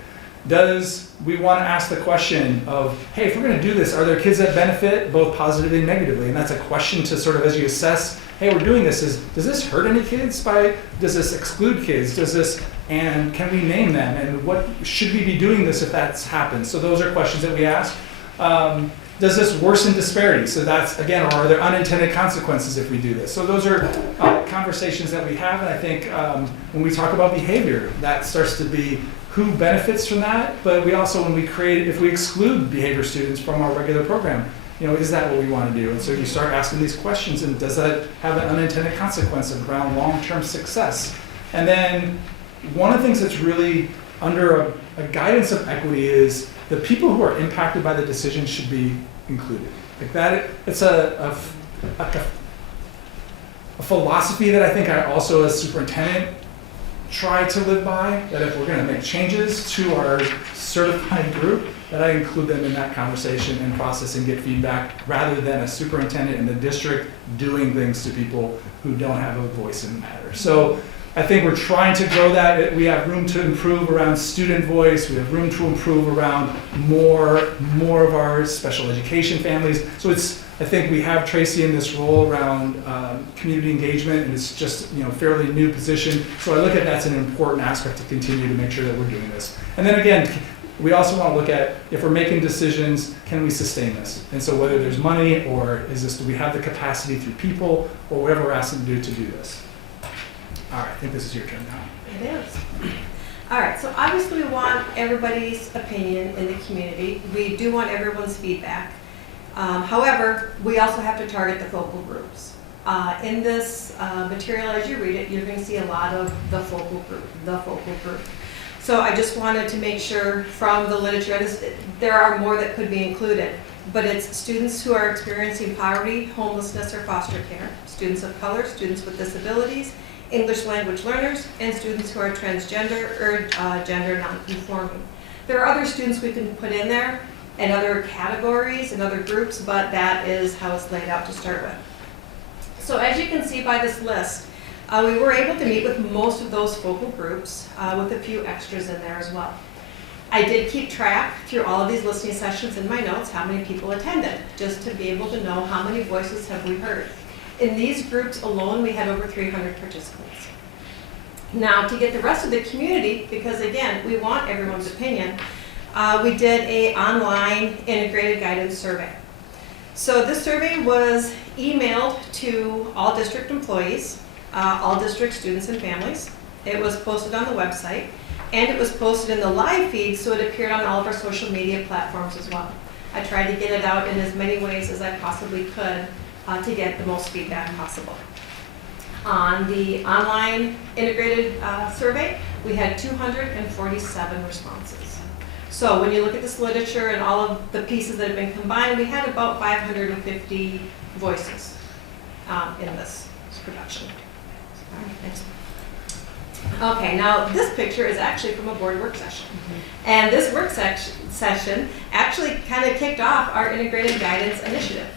Does we want to ask the question of, hey, if we're going to do this, are there kids that benefit both positively and negatively? And that's a question to sort of, as you assess, hey, we're doing this, does this hurt any kids? Does this exclude kids? And can we name them? And what should we be doing this if that's happened? So those are questions that we ask. Does this worsen disparity? So that's, again, or are there unintended consequences if we do this? So those are conversations that we have, and I think when we talk about behavior, that starts to be who benefits from that, but we also, if we exclude behavior students from our regular program, is that what we want to do? And so you start asking these questions, and does that have an unintended consequence around long-term success? And then one of the things that's really under a guidance of equity is the people who are impacted by the decision should be included. Like that, it's a philosophy that I think I also, as superintendent, try to live by, that if we're going to make changes to our certified group, that I include them in that conversation and process and get feedback, rather than a superintendent in the district doing things to people who don't have a voice in the matter. So I think we're trying to grow that. We have room to improve around student voice. We have room to improve around more of our special education families. So I think we have Tracy in this role around community engagement, and it's just fairly new position. So I look at that's an important aspect to continue to make sure that we're doing this. And then again, we also want to look at, if we're making decisions, can we sustain this? And so whether there's money, or do we have the capacity through people, or whatever we're asking to do this. All right, I think this is your turn now. It is. All right, so obviously we want everybody's opinion in the community. We do want everyone's feedback. However, we also have to target the focal groups. In this material, as you read it, you're going to see a lot of the focal group. So I just wanted to make sure from the literature, there are more that could be included, but it's students who are experiencing poverty, homelessness, or foster care, students of color, students with disabilities, English language learners, and students who are transgender or gender nonconforming. There are other students we can put in there, and other categories and other groups, but that is how it's laid out to start with. So as you can see by this list, we were able to meet with most of those focal groups with a few extras in there as well. I did keep track through all of these listening sessions in my notes how many people attended, just to be able to know how many voices have we heard. In these groups alone, we had over 300 participants. Now, to get the rest of the community, because again, we want everyone's opinion, we did an online integrated guidance survey. So this survey was emailed to all district employees, all district students and families. It was posted on the website, and it was posted in the live feed, so it appeared on all of our social media platforms as well. I tried to get it out in as many ways as I possibly could to get the most feedback possible. On the online integrated survey, we had 247 responses. So when you look at this literature and all of the pieces that have been combined, we had about 550 voices in this production. All right, next. Okay, now this picture is actually from a board work session. And this work session actually kind of kicked off our integrated guidance initiative.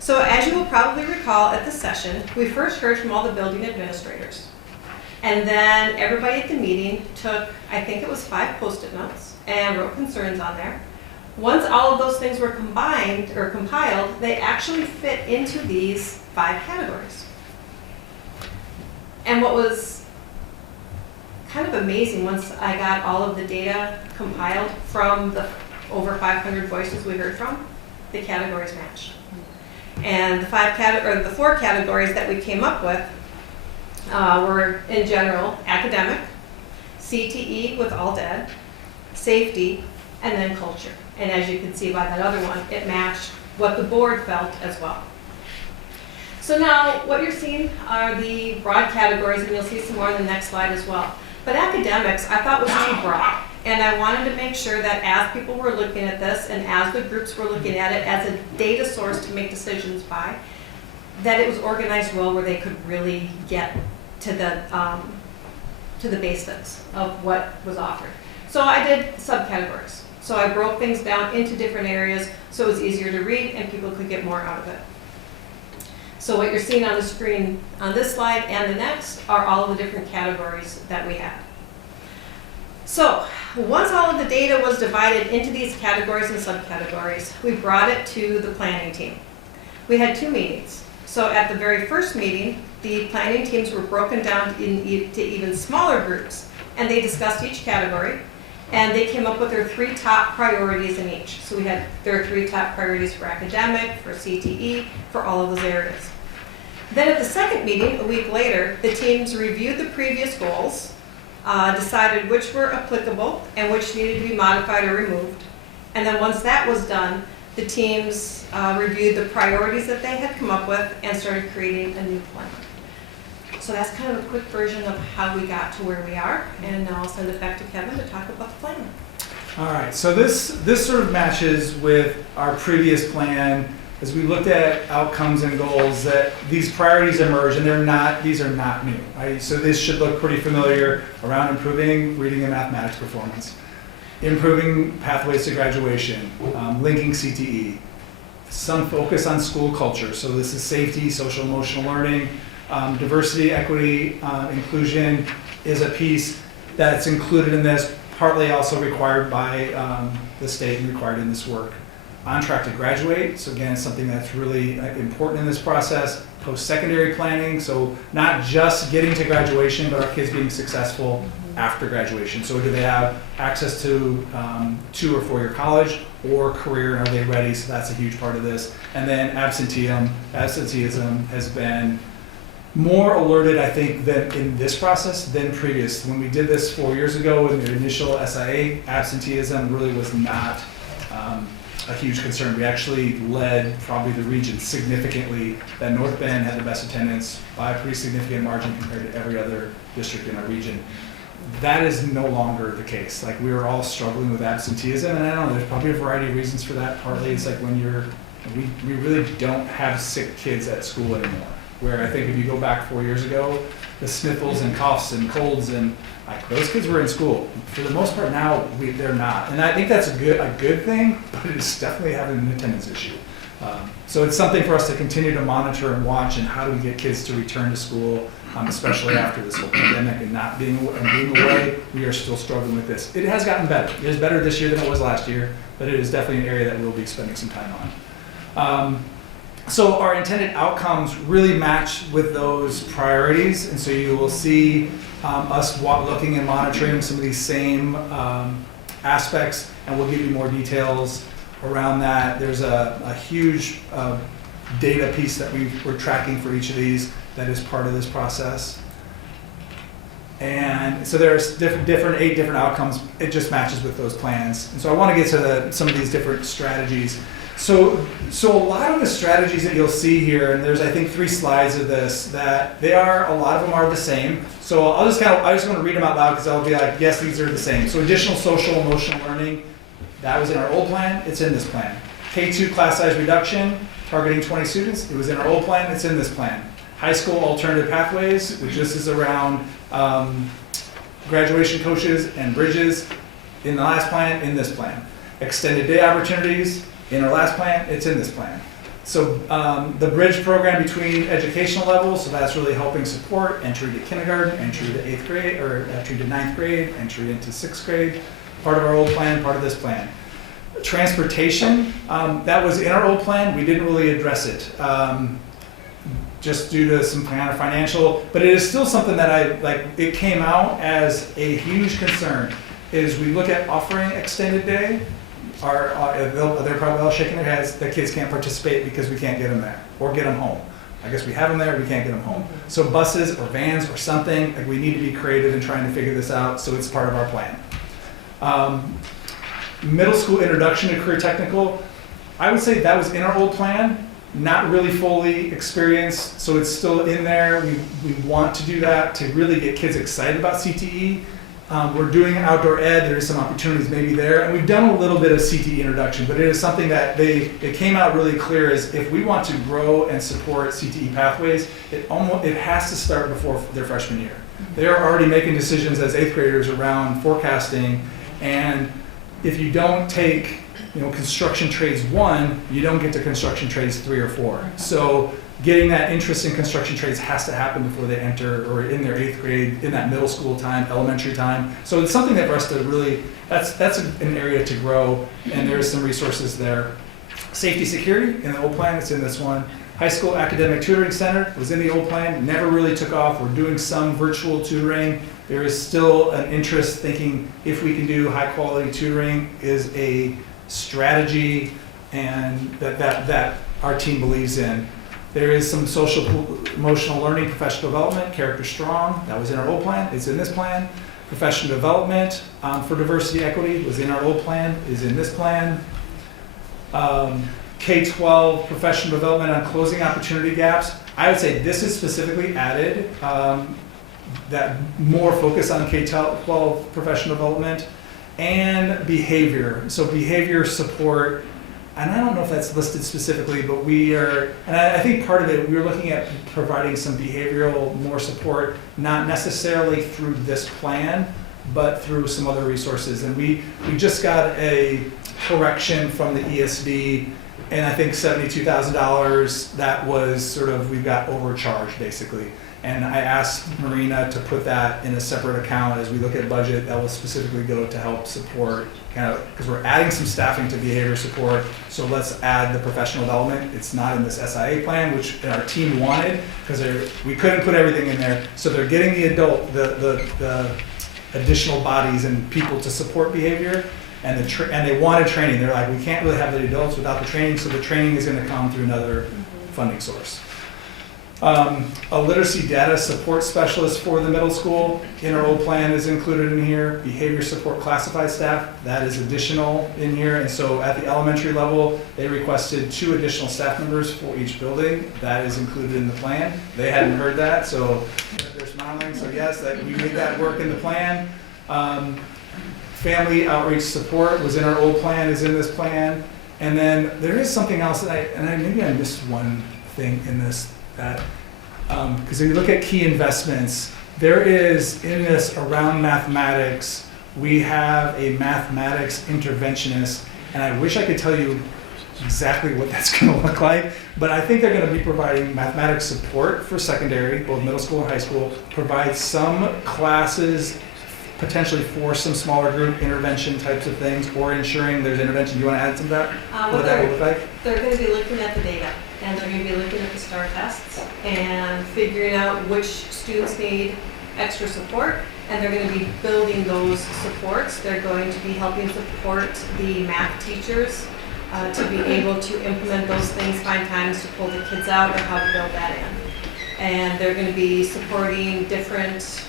So as you will probably recall at the session, we first heard from all the building administrators. And then everybody at the meeting took, I think it was 5 Post-it notes, and wrote concerns on there. Once all of those things were combined or compiled, they actually fit into these 5 categories. And what was kind of amazing, once I got all of the data compiled from the over 500 voices we heard from, the categories matched. And the 4 categories that we came up with were, in general, academic, CTE with all dead, safety, and then culture. And as you can see by that other one, it matched what the board felt as well. So now what you're seeing are the broad categories, and you'll see some more in the next slide as well. But academics, I thought was too broad. And I wanted to make sure that as people were looking at this and as the groups were looking at it as a data source to make decisions by, that it was organized well where they could really get to the basics of what was offered. So I did subcategories. So I broke things down into different areas so it was easier to read and people could get more out of it. So what you're seeing on the screen on this slide and the next are all of the different categories that we have. So once all of the data was divided into these categories and subcategories, we brought it to the planning team. We had 2 meetings. So at the very first meeting, the planning teams were broken down to even smaller groups, and they discussed each category, and they came up with their 3 top priorities in each. So we had their 3 top priorities for academic, for CTE, for all of those areas. Then at the second meeting, a week later, the teams reviewed the previous goals, decided which were applicable and which needed to be modified or removed. And then once that was done, the teams reviewed the priorities that they had come up with and started creating a new plan. So that's kind of a quick version of how we got to where we are. And now I'll send it back to Kevin to talk about the plan. All right, so this sort of matches with our previous plan as we looked at outcomes and goals, that these priorities emerge, and these are not new, right? So this should look pretty familiar around improving reading and mathematics performance, improving pathways to graduation, linking CTE, some focus on school culture. So this is safety, social emotional learning, diversity, equity, inclusion is a piece that's included in this, partly also required by the state and required in this work. On track to graduate, so again, it's something that's really important in this process. Post-secondary planning, so not just getting to graduation, but our kids being successful after graduation. So do they have access to 2 or 4 year college or career, and are they ready? So that's a huge part of this. And then absenteeism has been more alerted, I think, than in this process than previous. When we did this 4 years ago in the initial SIA, absenteeism really was not a huge concern. We actually led probably the region significantly. That North Bend had the best attendance by a pretty significant margin compared to every other district in our region. That is no longer the case. Like, we were all struggling with absenteeism, and I don't know, there's probably a variety of reasons for that. Partly it's like when we really don't have sick kids at school anymore. Where I think if you go back 4 years ago, the sniffles and coughs and colds and like, those kids were in school. For the most part now, they're not. And I think that's a good thing, but it's definitely having an attendance issue. So it's something for us to continue to monitor and watch, and how do we get kids to return to school, especially after this whole pandemic and being away. We are still struggling with this. It has gotten better. It is better this year than it was last year, but it is definitely an area that we'll be spending some time on. So our intended outcomes really match with those priorities, and so you will see us looking and monitoring some of these same aspects, and we'll give you more details around that. There's a huge data piece that we're tracking for each of these that is part of this process. And so there's 8 different outcomes. It just matches with those plans. And so I want to get to some of these different strategies. So a lot of the strategies that you'll see here, and there's I think 3 slides of this, that a lot of them are the same. So I just want to read them out loud because I'll be like, yes, these are the same. So additional social emotional learning, that was in our old plan, it's in this plan. K2 class size reduction, targeting 20 students, it was in our old plan, it's in this plan. High school alternative pathways, which this is around graduation coaches and bridges, in the last plan, in this plan. Extended day opportunities, in our last plan, it's in this plan. So the bridge program between educational levels, so that's really helping support entry to kindergarten, entry to 8th grade, or entry to 9th grade, entry into 6th grade, part of our old plan, part of this plan. Transportation, that was in our old plan, we didn't really address it, just due to some kind of financial, but it is still something that it came out as a huge concern, is we look at offering extended day, they're probably all shaking their heads that kids can't participate because we can't get them there or get them home. I guess we have them there, we can't get them home. So buses or vans or something, like, we need to be creative in trying to figure this out, so it's part of our plan. middle school introduction to career technical, I would say that was in our old plan, not really fully experienced, so it's still in there. We want to do that to really get kids excited about CTE. We're doing outdoor ed, there's some opportunities maybe there, and we've done a little bit of CTE introduction, but it is something that it came out really clear is if we want to grow and support CTE pathways, it has to start before their freshman year. They're already making decisions as 8th graders around forecasting, and if you don't take construction trades 1, you don't get to construction trades 3 or 4. So getting that interest in construction trades has to happen before they enter or in their 8th grade, in that middle school time, elementary time. So it's something that for us to really, that's an area to grow, and there's some resources there. Safety security in the old plan, it's in this one. High school academic tutoring center was in the old plan, never really took off. We're doing some virtual tutoring. There is still an interest thinking if we can do high quality tutoring is a strategy and that our team believes in. There is some social emotional learning, professional development, Character Strong, that was in our old plan, it's in this plan. Professional development for diversity equity was in our old plan, is in this plan. K-12 professional development on closing opportunity gaps. I would say this is specifically added, that more focus on K-12 professional development and behavior. So behavior support, and I don't know if that's listed specifically, but we are, and I think part of it, we're looking at providing some behavioral more support, not necessarily through this plan, but through some other resources. And we just got a correction from the ESD, and I think $72,000, that was sort of, we got overcharged basically. And I asked Marina to put that in a separate account as we look at budget that will specifically go to help support, kind of, because we're adding some staffing to behavior support, so let's add the professional development. It's not in this SIA plan, which our team wanted, because we couldn't put everything in there. So they're getting the additional bodies and people to support behavior, and they wanted training. They're like, we can't really have the adults without the training, so the training is going to come through another funding source. A literacy data support specialist for the middle school in our old plan is included in here. Behavior support classified staff, that is additional in here. And so at the elementary level, they requested 2 additional staff members for each building. That is included in the plan. They hadn't heard that, so they're smiling. So yes, we made that work in the plan. Family outreach support was in our old plan, is in this plan. And then there is something else that maybe I missed one thing in this, that because if you look at key investments, there is in this around mathematics, we have a mathematics interventionist, and I wish I could tell you exactly what that's going to look like, but I think they're going to be providing mathematics support for secondary, both middle school and high school, provide some classes potentially for some smaller group intervention types of things, or ensuring there's intervention. Do you want to add some of that? What that would look like? They're going to be looking at the data, and they're going to be looking at the STAR tests and figuring out which students need extra support, and they're going to be building those supports. They're going to be helping support the math teachers to be able to implement those things, find times to pull the kids out, or how to build that in. And they're going to be supporting different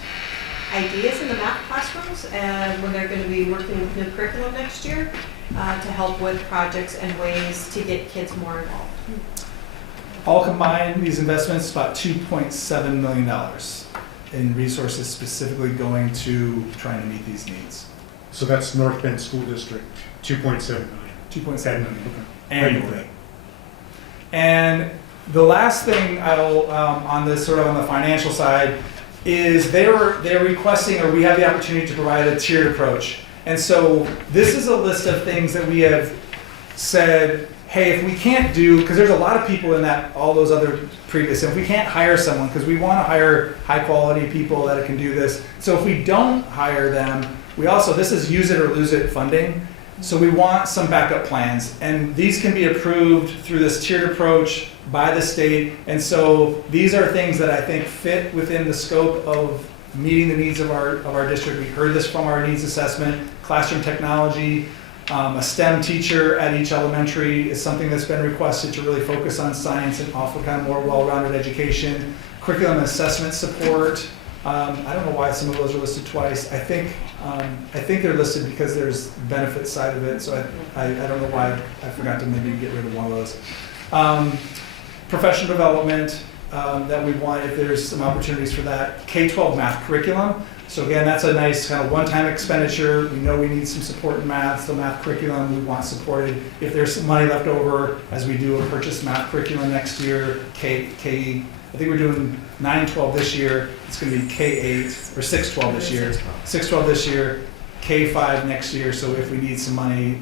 ideas in the math classrooms, and when they're going to be working with new curriculum next year to help with projects and ways to get kids more involved. All combined, these investments, about $2.7 million in resources specifically going to trying to meet these needs. So that's North Bend School District, 2.7 million. 2.7 million Okay. annually. And the last thing I'll, on this sort of on the financial side, is they're requesting, or we have the opportunity to provide a tiered approach. And so this is a list of things that we have said, hey, if we can't do, because there's a lot of people in that, all those other previous, if we can't hire someone, because we want to hire high quality people that can do this. So if we don't hire them, we also, this is use it or lose it funding. So we want some backup plans, and these can be approved through this tiered approach by the state. And so these are things that I think fit within the scope of meeting the needs of our district. We heard this from our needs assessment. Classroom technology, a STEM teacher at each elementary is something that's been requested to really focus on science and offer kind of more well-rounded education. Curriculum assessment support. I don't know why some of those are listed twice. I think I think they're listed because there's benefit side of it, so I don't know why I forgot to maybe get rid of one of those. Professional development, that we want, if there's some opportunities for that. K-12 math curriculum. So again, that's a nice kind of one-time expenditure. We know we need some support in math, so math curriculum we want supported. If there's some money left over, as we do a purchase math curriculum next year, I think we're doing 9-12 this year. It's going to be K-8 or 6-12 this year. 6-12 this year, K-5 next year. So if we need some money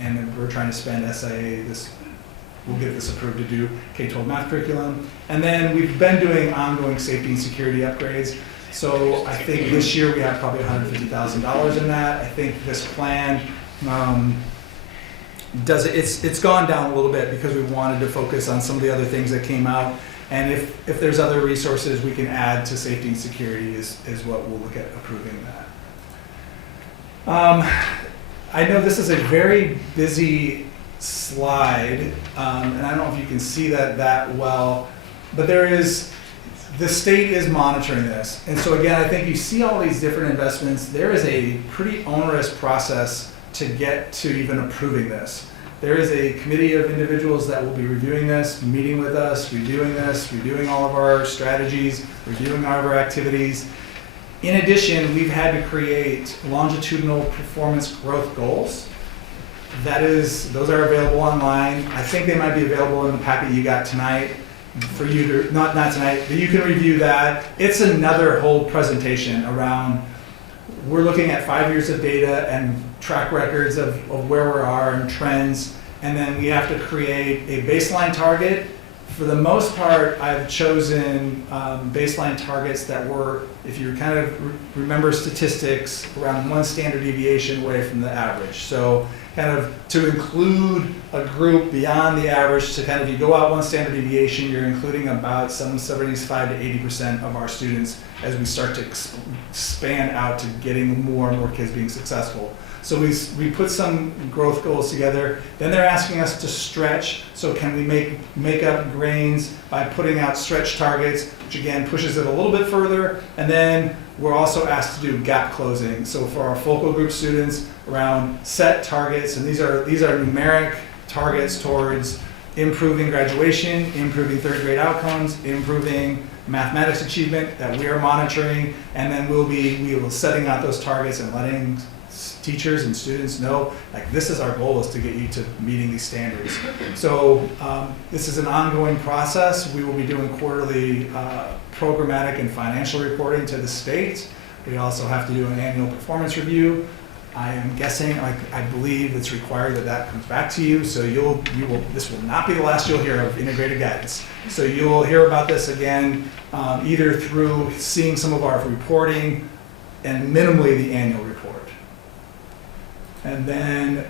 and we're trying to spend SIA, we'll get this approved to do K-12 math curriculum. And then we've been doing ongoing safety and security upgrades. So I think this year we have probably $150,000 in that. I think this plan it's gone down a little bit because we wanted to focus on some of the other things that came out. And if there's other resources we can add to safety and security is what we'll look at approving that. I know this is a very busy slide, and I don't know if you can see that well, but the state is monitoring this. And so again, I think you see all these different investments. There is a pretty onerous process to get to even approving this. There is a committee of individuals that will be reviewing this, meeting with us, reviewing all of our strategies, reviewing all of our activities. In addition, we've had to create longitudinal performance growth goals. Those are available online. I think they might be available in the packet you got tonight for you to, not tonight, but you can review that. It's another whole presentation around, we're looking at 5 years of data and track records of where we are and trends, and then we have to create a baseline target. For the most part, I've chosen baseline targets that were, if you kind of remember statistics, around 1 standard deviation away from the average. So kind of to include a group beyond the average, to kind of, you go out 1 standard deviation, you're including about some 75 to 80% of our students as we start to expand out to getting more and more kids being successful. So we put some growth goals together. Then they're asking us to stretch. So can we make up gains by putting out stretch targets, which again pushes it a little bit further. And then we're also asked to do gap closing. So for our focal group students, around set targets, and these are numeric targets towards improving graduation, improving 3rd grade outcomes, improving mathematics achievement that we are monitoring, and then we will setting out those targets and letting teachers and students know, like, this is our goal, is to get you to meeting these standards. So this is an ongoing process. We will be doing quarterly programmatic and financial reporting to the state. We also have to do an annual performance review. I am guessing, I believe it's required that comes back to you. So this will not be the last you'll hear of integrated guidance. So you will hear about this again, either through seeing some of our reporting and minimally the annual report. And then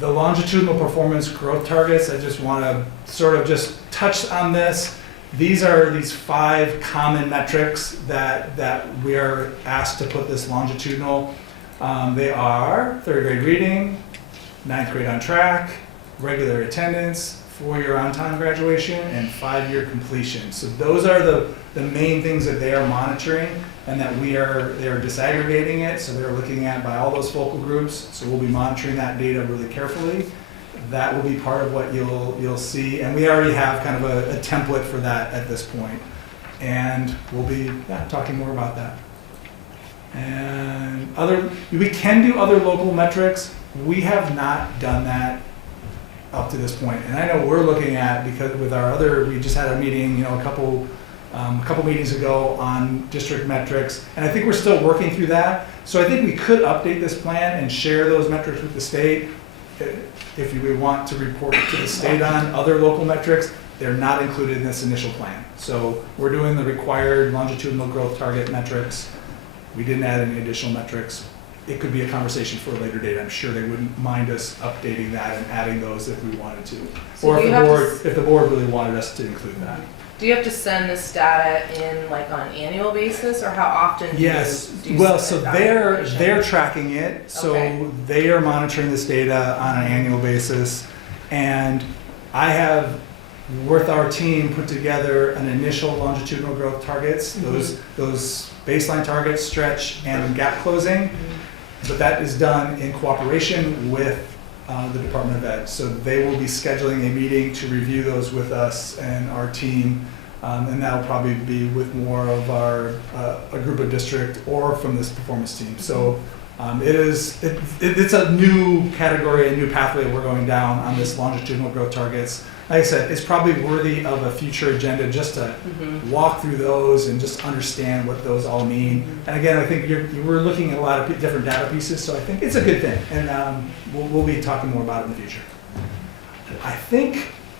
the longitudinal performance growth targets, I just want to sort of just touch on this. These are these 5 common metrics that we are asked to put this longitudinal. They are 3rd grade reading, 9th grade on track, regular attendance, 4-year on-time graduation, and 5-year completion. So those are the main things that they are monitoring, and that they are disaggregating it. So they're looking at by all those focal groups. So we'll be monitoring that data really carefully. That will be part of what you'll see, and we already have kind of a template for that at this point. And we'll be talking more about that. And we can do other local metrics. We have not done that up to this point. And I know we're looking at, because with our we just had a meeting, a couple meetings ago on district metrics, and I think we're still working through that. So I think we could update this plan and share those metrics with the state. If we want to report to the state on other local metrics, they're not included in this initial plan. So we're doing the required longitudinal growth target metrics. We didn't add any additional metrics. It could be a conversation for a later date. I'm sure they wouldn't mind us updating that and adding those if we wanted to. So or if the board really wanted us to include that. Do you have to send this data in like on an annual basis, or how often do you Well, so submit documentation? they're tracking it. So Okay. they are monitoring this data on an annual basis. And I have with our team, put together an initial longitudinal growth targets, those baseline targets, stretch, and gap closing. But that is done in cooperation with the Department of Ed. So they will be scheduling a meeting to review those with us and our team. And that'll probably be with more of a group of district or from this performance team. So it's a new category, a new pathway we're going down on this longitudinal growth targets. Like I said, it's probably worthy of a future agenda just to walk through those and just understand what those all mean. And again, I think we're looking at a lot of different data pieces, so I think it's a good thing. And we'll be talking more about it in the future. I think,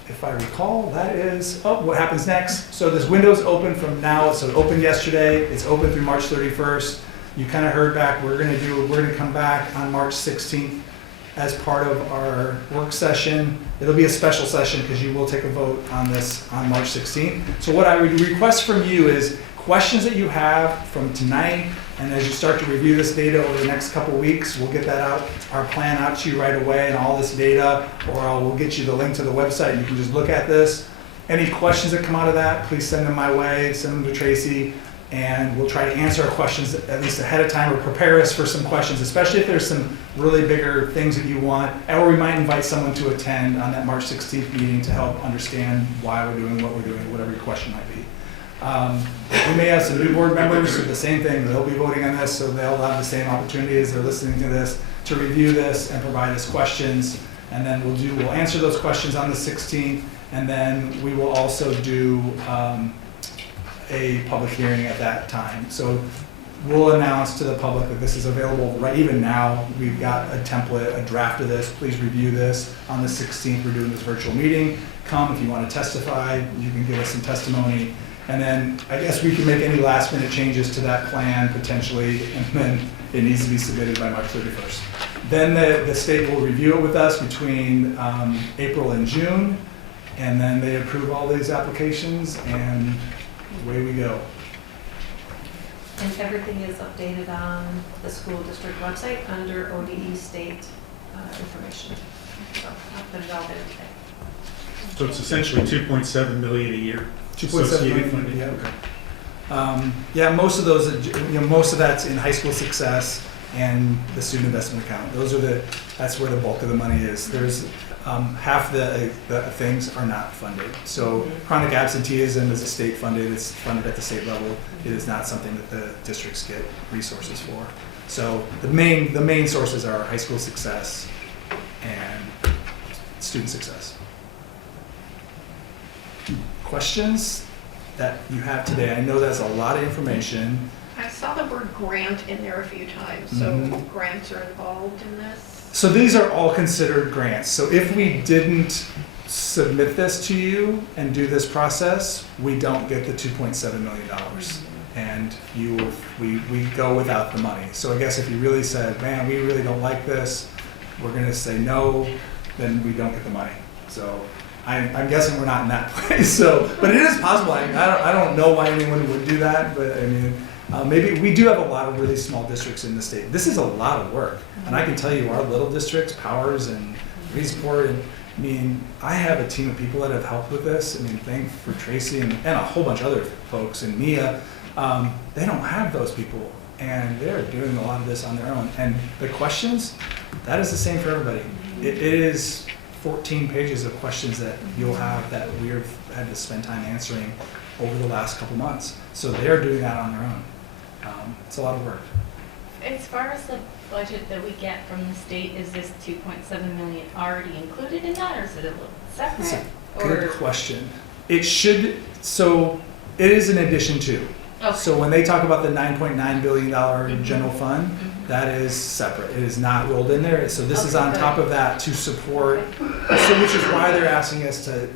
if I recall, that is what happens next. So this window's open from now. So it opened yesterday. It's open through March 31st. You kind of heard back. We're going to come back on March 16th as part of our work session. It'll be a special session because you will take a vote on this on March 16th. So what I would request from you is questions that you have from tonight, and as you start to review this data over the next couple weeks, we'll get that out, our plan out to you right away and all this data, or we'll get you the link to the website and you can just look at this. Any questions that come out of that, please send them my way, send them to Tracy, and we'll try to answer our questions at least ahead of time, or prepare us for some questions, especially if there's some really bigger things that you want, or we might invite someone to attend on that March 16th meeting to help understand why we're doing what we're doing, whatever your question might be. We may have some new board members, so the same thing, they'll be voting on this, so they'll have the same opportunity as they're listening to this to review this and provide us questions, and then we'll answer those questions on the 16th, and then we will also do a public hearing at that time. So we'll announce to the public that this is available right even now. We've got a template, a draft of this. Please review this. On the 16th, we're doing this virtual meeting. Come if you want to testify. You can give us some testimony. And then I guess we can make any last minute changes to that plan potentially, and then it needs to be submitted by March 31st. Then the state will review it with us between April and June, and then they approve all these applications, and away we go. And everything is updated on the school district website under ODE state information. So I'll put it all there today. So it's essentially 2.7 million a year. 2.7 million. Yeah. Yeah, most of those, most of that's in high school success and the student investment account. That's where the bulk of the money is. There's half the things are not funded. So chronic absenteeism is state funded. It's funded at the state level. It is not something that the districts get resources for. So the main sources are high school success and student success. Questions that you have today? I know that's a lot of information. I saw the word grant in there a few times, so grants are involved in this? So these are all considered grants. So if we didn't submit this to you and do this process, we don't get the $2.7 million. And we go without the money. So I guess if you really said, man, we really don't like this, we're gonna say no, then we don't get the money. So I'm guessing we're not in that place. So, but it is possible. I don't know why anyone would do that, but I mean, maybe we do have a lot of really small districts in the state. This is a lot of work, and I can tell you, our little districts, Powers and Reedsport, and I mean, I have a team of people that have helped with this. I mean, thank for Tracy and a whole bunch of other folks and Mia. They don't have those people, and they're doing a lot of this on their own. And the questions, that is the same for everybody. It is 14 pages of questions that you'll have that we've had to spend time answering over the last couple months. So they're doing that on their own. It's a lot of work. As far as the budget that we get from the state, is this 2.7 million already included in that, or is it a little separate? That's a good question. It should, so it is in addition to. Okay. So when they talk about the $9.9 billion general fund, that is separate. It is not rolled in there. So this is on top of that to support, so which is why they're asking us to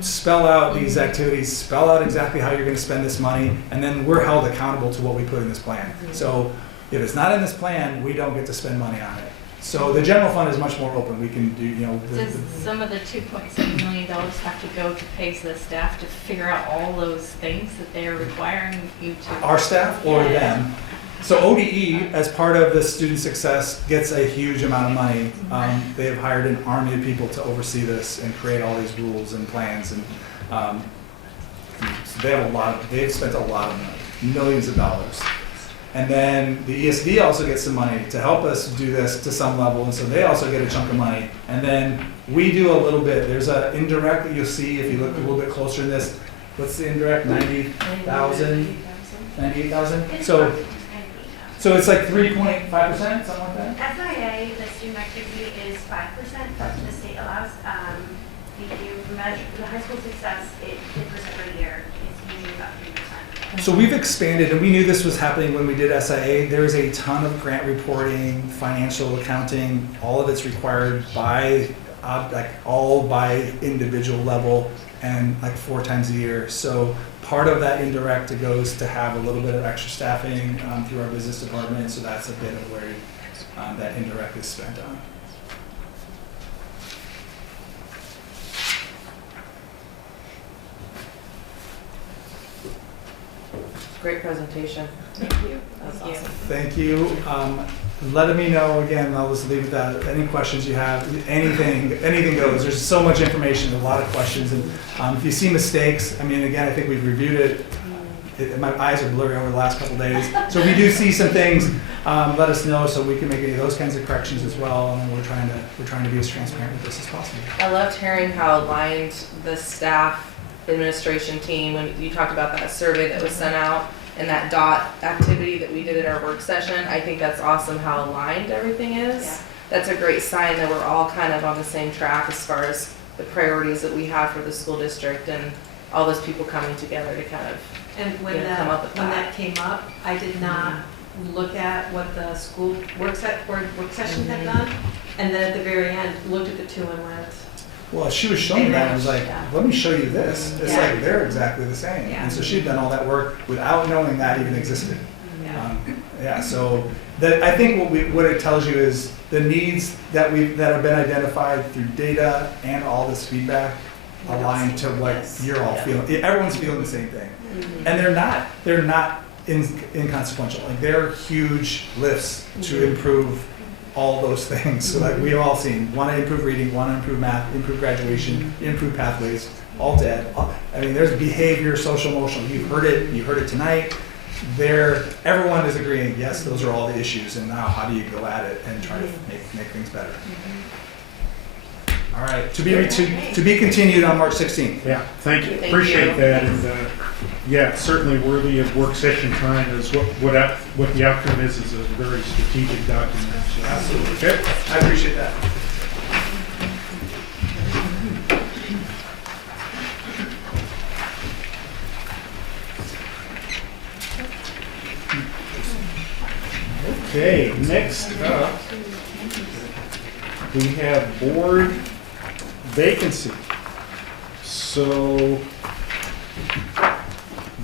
spell out these activities, spell out exactly how you're going to spend this money, and then we're held accountable to what we put in this plan. So if it's not in this plan, we don't get to spend money on it. So the general fund is much more open. We can do, Does some of the $2.7 million have to go to pay the staff to figure out all those things that they are requiring you to? our staff or Yeah. them. So ODE, as part of the student success, gets a huge amount of money. They have hired an army of people to oversee this and create all these rules and plans, and so they've spent a lot of money, millions of dollars. And then the ESD also gets some money to help us do this to some level, and so they also get a chunk of money. And then we do a little bit. There's an indirect that you'll see if you look a little bit closer in this. What's the indirect? 90,000? 98,000? So it's like 3.5%, something like that? SIA, the student activity is 5%, that's what the state allows. If you measure the high school success, 10% per year, it's usually about 3%. So we've expanded, and we knew this was happening when we did SIA. There's a ton of grant reporting, financial accounting, all of it's required by, all by individual level and like 4 times a year. So part of that indirect goes to have a little bit of extra staffing through our business department. So that's a bit of where that indirect is spent on. Great presentation. Thank you. That's Thank you. awesome. Thank you. Let me know again. I'll just leave it at that. Any questions you have, anything goes. There's so much information, a lot of questions, and if you see mistakes, I mean, again, I think we've reviewed it. My eyes are blurry over the last couple days, so if we do see some things, let us know so we can make any of those kinds of corrections as well. And we're trying to be as transparent with this as possible. I loved hearing how aligned the staff administration team, when you talked about that survey that was sent out and that DOT activity that we did at our work session. I think that's awesome how aligned everything is. Yeah. That's a great sign that we're all kind of on the same track as far as the priorities that we have for the school district and all those people coming together to kind of And when come up with that came up, I did not look at what the school work session had done, and then at the very end, looked at the two and went, Well, she was showing me that, and I was like, Yeah. let me show you this. It's Yeah. like they're exactly the same. Yeah. And so she'd done all that work without knowing that even existed. yeah. So I think what it tells you is the needs that have been identified through data and all this feedback align to what Yes. you're all Yeah. feeling. Everyone's feeling the same thing. Mhm. And they're not inconsequential. Like they're huge lifts to improve all those things. So like we've all seen, want to improve reading, want to improve math, improve graduation, improve pathways, all to add. I mean, there's behavior, social, emotional. You heard it tonight. Everyone is agreeing, yes, those are all the issues. And now how do you go at it and try to make things better? All right, to be continued on March 16th. Yeah, thank you. Thank Appreciate you. that. And yeah, certainly worthy of work session time is what the outcome is a very strategic document. So, Absolutely. okay. I appreciate that. Okay, next up, we have board vacancy. So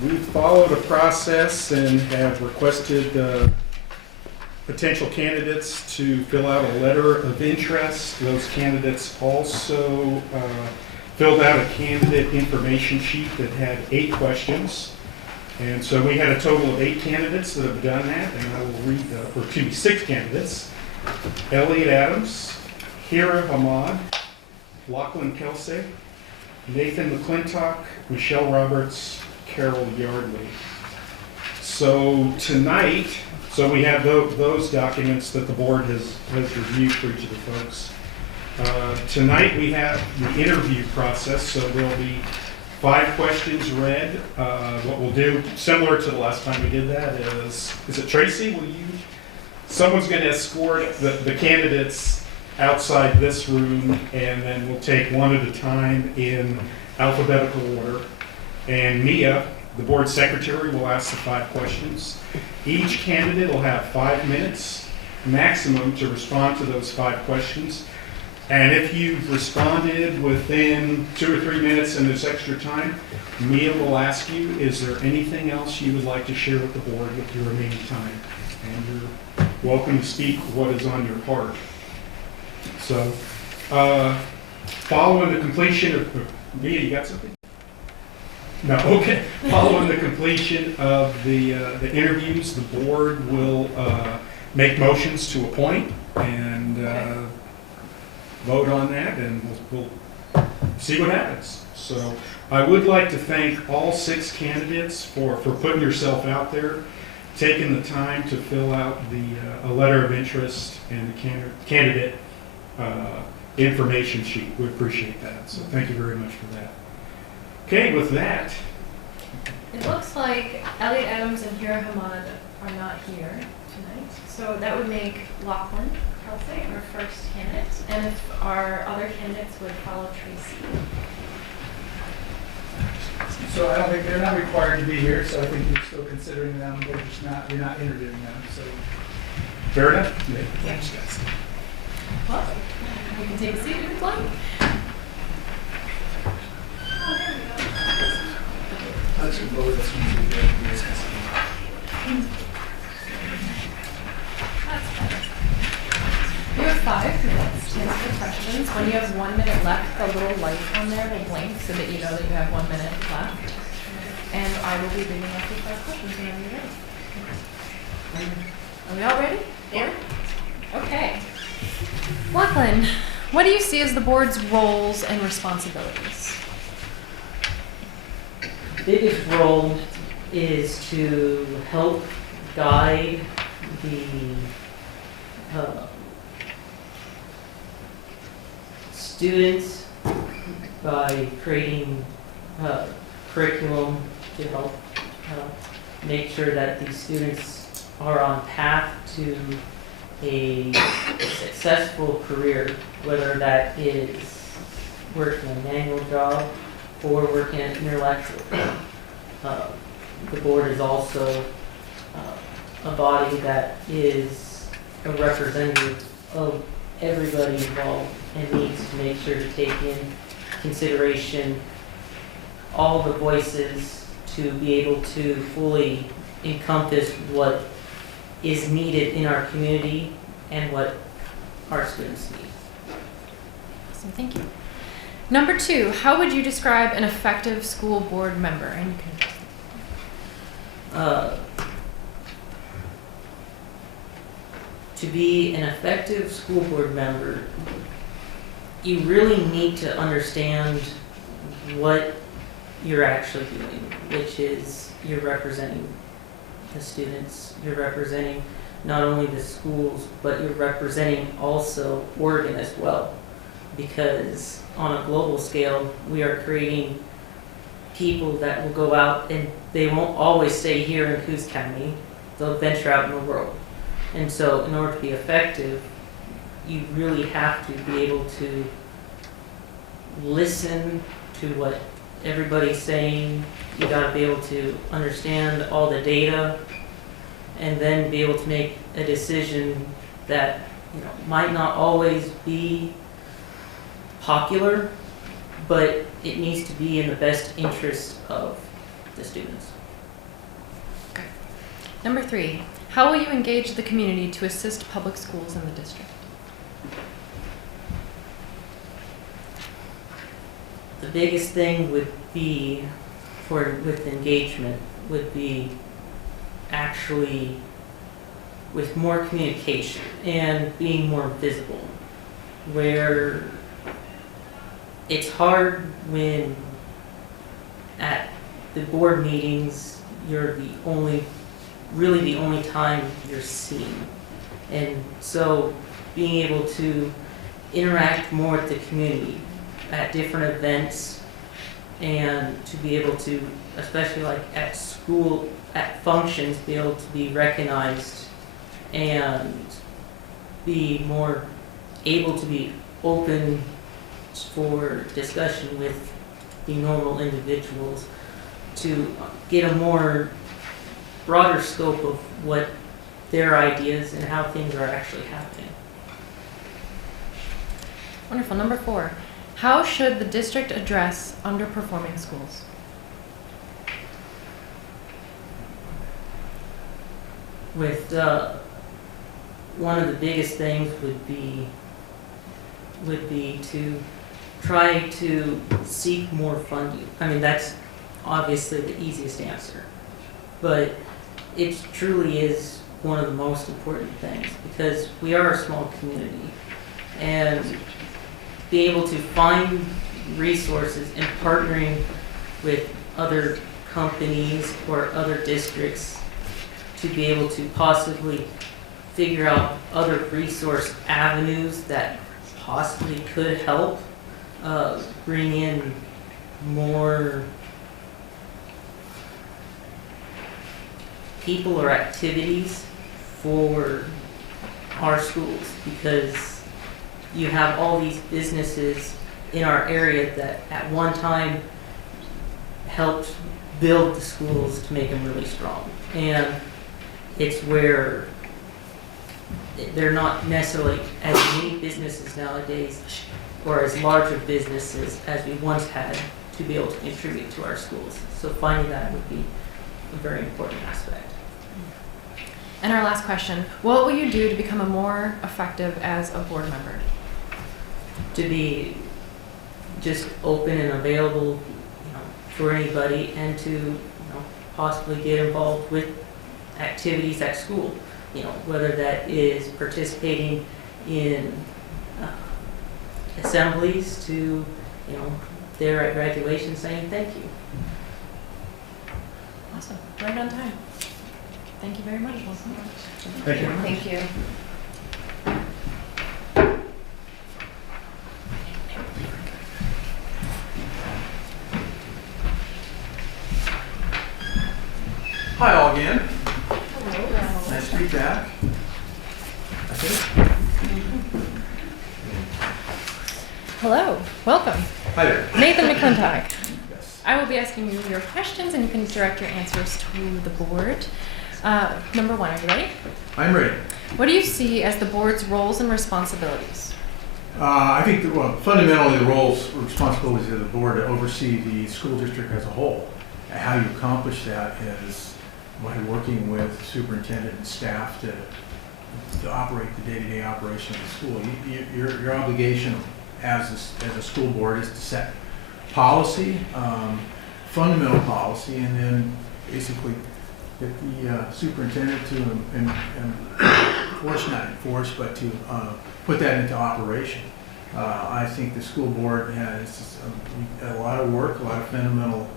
we followed a process and have requested potential candidates to fill out a letter of interest. Those candidates also filled out a candidate information sheet that had 8 questions. And so we had a total of 8 candidates that have done that, and I will read 6 candidates. Elliot Adams, Hira Hamad, Lachlan Kelsey, Nathan McClintock, Michelle Roberts, Carol Yardley. So tonight, we have those documents that the board has reviewed for each of the folks. Tonight we have the interview process, so there'll be 5 questions read. What we'll do, similar to the last time we did that, is it Tracy? Someone's going to escort the candidates outside this room, and then we'll take one at a time in alphabetical order. And Mia, the board secretary, will ask the 5 questions. Each candidate will have 5 minutes maximum to respond to those 5 questions. And if you've responded within 2 or 3 minutes and there's extra time, Mia will ask you, is there anything else you would like to share with the board with your remaining time? And you're welcome to speak what is on your heart. So, following the completion of, Mia, you got something? No, okay. Following the completion of the interviews, the board will make motions to appoint and vote on that, and we'll see what happens. So I would like to thank all 6 candidates for putting yourself out there, taking the time to fill out a letter of interest and the candidate information sheet. We appreciate that. So thank you very much for that. Okay, with that, It looks like Elliot Adams and Hira Hamad are not here tonight, so that would make Lachlan Kelsey our first candidate, and if our other candidates would follow Tracy. So I don't think, they're not required to be here, so I think you're still considering them, but you're not interviewing them, so. fair enough? Thanks, guys. Well, you can take a seat if you'd like. You have 5 minutes to answer questions. When you have 1 minute left, the little light on there will blink so that you know that you have 1 minute left. And I will be reading off your 5 questions whenever you're ready. Are we all ready? Yeah. Okay. Lachlan, what do you see as the board's roles and responsibilities? Biggest role is to help guide the students by creating curriculum to help make sure that these students are on path to a successful career, whether that is working a manual job or working at an intellectual job. The board is also a body that is a representative of everybody involved and needs to make sure to take in consideration all the voices to be able to fully encompass what is needed in our community and what our students need. Awesome, thank you. Number 2, how would you describe an effective school board member? And you can to be an effective school board member, you really need to understand what you're actually doing, which is you're representing the students, you're representing not only the schools, but you're representing also Oregon as well. Because on a global scale, we are creating people that will go out and they won't always stay here in Coos County, they'll venture out in the world. And so in order to be effective, you really have to be able to listen to what everybody's saying. You got to be able to understand all the data and then be able to make a decision that, you know, might not always be popular, but it needs to be in the best interest of the students. Okay. Number 3, how will you engage the community to assist public schools in the district? The biggest thing would be with engagement would be actually with more communication and being more visible, where it's hard when at the board meetings you're really the only time you're seen. And so being able to interact more with the community at different events and to be able to, especially like at school, at functions, be able to be recognized and be more able to be open for discussion with the normal individuals to get a more broader scope of what their ideas and how things are actually happening. Wonderful. Number 4, how should the district address underperforming schools? With one of the biggest things would be to try to seek more funding. I mean, that's obviously the easiest answer. But it truly is one of the most important things because we are a small community. And being able to find resources and partnering with other companies or other districts to be able to possibly figure out other resource avenues that possibly could help bring in more people or activities for our schools, because you have all these businesses in our area that at one time helped build the schools to make them really strong. And it's where they're not necessarily as many businesses nowadays or as large of businesses as we once had to be able to contribute to our schools. So finding that would be a very important aspect. And our last question, what will you do to become a more effective as a board member? To be just open and available, for anybody, and to possibly get involved with activities at school. Whether that is participating in assemblies to, there at graduation saying thank you. Awesome. Right on time. Thank you very much. Thank you. Thank you. Hi all again. Hello. Nice to be back. I think. Hello. Welcome. Hi there. Nathan McClintock. Yes. I will be asking you your questions and you can direct your answers to the board. Number one, are you ready? I'm ready. What do you see as the board's roles and responsibilities? I think that, fundamentally the roles and responsibilities of the board to oversee the school district as a whole. And how you accomplish that is by working with the superintendent and staff to operate the day-to-day operation of the school. Your obligation as a school board is to set policy, fundamental policy, and then basically get the superintendent to not enforce, but to put that into operation. I think the school board has a lot of work, a lot of fundamental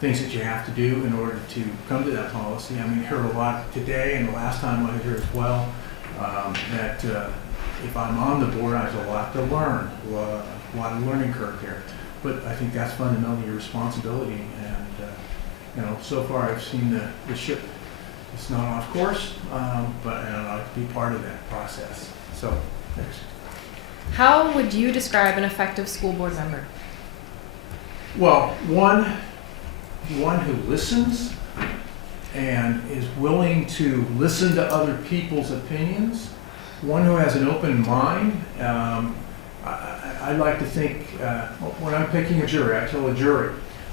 things that you have to do in order to come to that policy. I mean, I heard a lot today and the last time I was here as well, that if I'm on the board, I have a lot to learn, a lot of learning curve here. But I think that's fundamentally your responsibility. And so far I've seen the ship, it's not off course, but I'd like to be part of that process. So, thanks. How would you describe an effective school board member? Well, one who listens and is willing to listen to other people's opinions, one who has an open mind. I like to think, when I'm picking a jury, I tell a jury,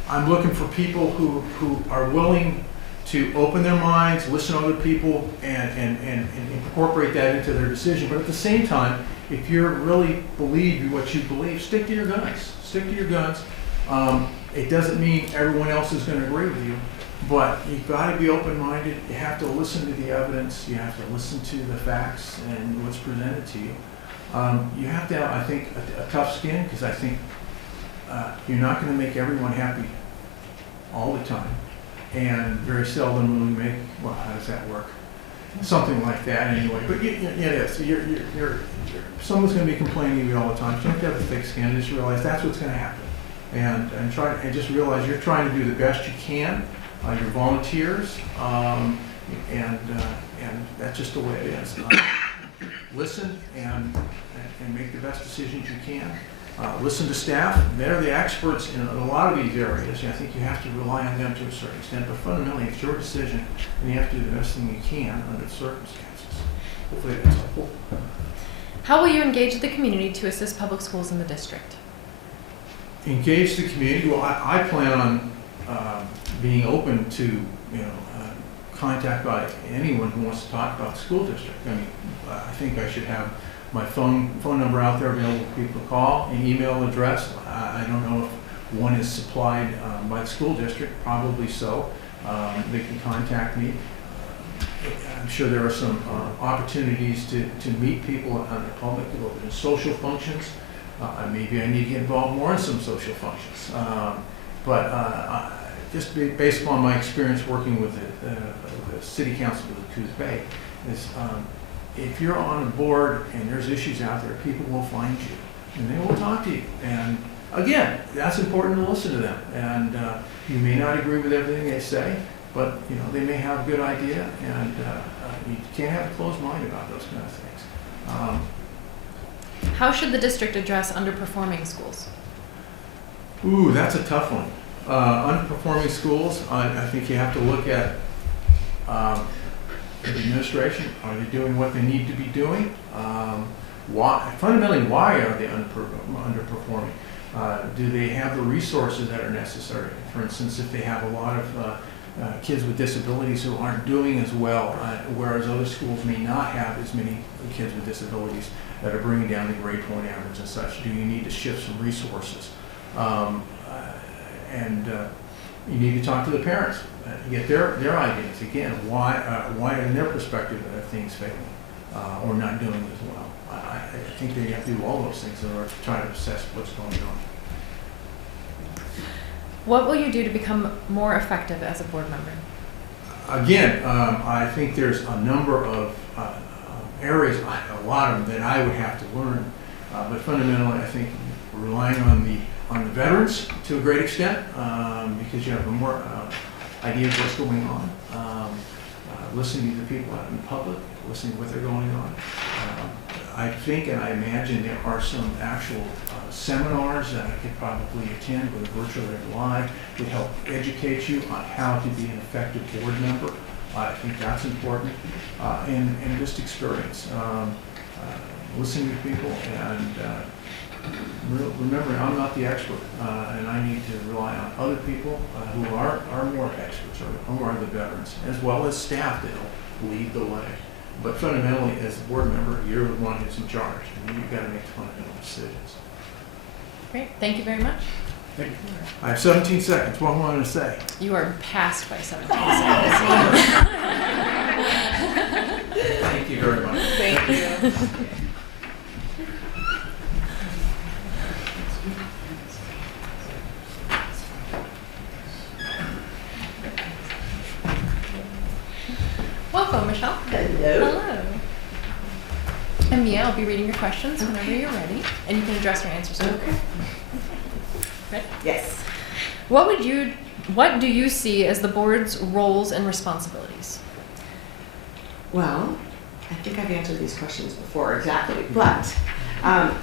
I'm looking for people who are willing to open their minds, listen to other people, and incorporate that into their decision. But at the same time, if you really believe what you believe, stick to your guns. Stick to your guns. It doesn't mean everyone else is going to agree with you, but you've got to be open-minded. You have to listen to the evidence. You have to listen to the facts and what's presented to you. You have to have, I think, a tough skin, because I think you're not going to make everyone happy all the time. And very seldom will you make, well, how does that work? Something like that anyway. But it is. Someone's going to be complaining to you all the time. So you have to have a thick skin and just realize that's what's going to happen. And just realize you're trying to do the best you can. You're volunteers, and that's just the way it is. Listen and make the best decisions you can. Listen to staff. They're the experts in a lot of these areas. I think you have to rely on them to a certain extent, but fundamentally it's your decision, and you have to do the best thing you can under the circumstances. Hopefully that's helpful. How will you engage the community to assist public schools in the district? Engage the community. Well, I plan on being open to contact by anyone who wants to talk about the school district. I mean, I think I should have my phone number out there available for people to call, an email address. I don't know if one is supplied by the school district, probably so. They can contact me. I'm sure there are some opportunities to meet people on the public, to go to social functions. Maybe I need to get involved more in some social functions. Just based upon my experience working with the city council of Coos Bay, is if you're on a board and there's issues out there, people will find you and they will talk to you. And again, that's important to listen to them. And you may not agree with everything they say, but they may have a good idea, and you can't have a closed mind about those kind of things. How should the district address underperforming schools? Ooh, that's a tough one. Underperforming schools, I think you have to look at the administration. Are they doing what they need to be doing? Fundamentally, why are they underperforming? Do they have the resources that are necessary? For instance, if they have a lot of kids with disabilities who aren't doing as well, whereas other schools may not have as many kids with disabilities that are bringing down the grade point average and such, do you need to shift some resources? You need to talk to the parents, get their ideas. Again, why in their perspective are things failing or not doing as well? I think they have to do all those things in order to try to assess what's going on. What will you do to become more effective as a board member? Again, I think there's a number of areas, a lot of them, that I would have to learn. But fundamentally, I think relying on the veterans to a great extent, because you have a more idea of what's going on. Listening to the people out in the public, listening to what they're going on. I think and I imagine there are some actual seminars that I could probably attend, whether virtual or live, to help educate you on how to be an effective board member. I think that's important. And just experience. Listening to people and remembering I'm not the expert, and I need to rely on other people who are more experts or who are the veterans, as well as staff that will lead the way. But fundamentally, as a board member, you're the one who's in charge, and you've got to make fundamental decisions. Great, thank you very much. Thank you. I have 17 seconds. What am I going to say? You are passed by 17 seconds. Thank you very much. Thank you. Welcome, Michelle. Hello. Hello. And Mia, I'll be reading your questions whenever you're ready, and you can address your answers to Okay. Ready? Yes. What do you see as the board's roles and responsibilities? Well, I think I've answered these questions before exactly, but a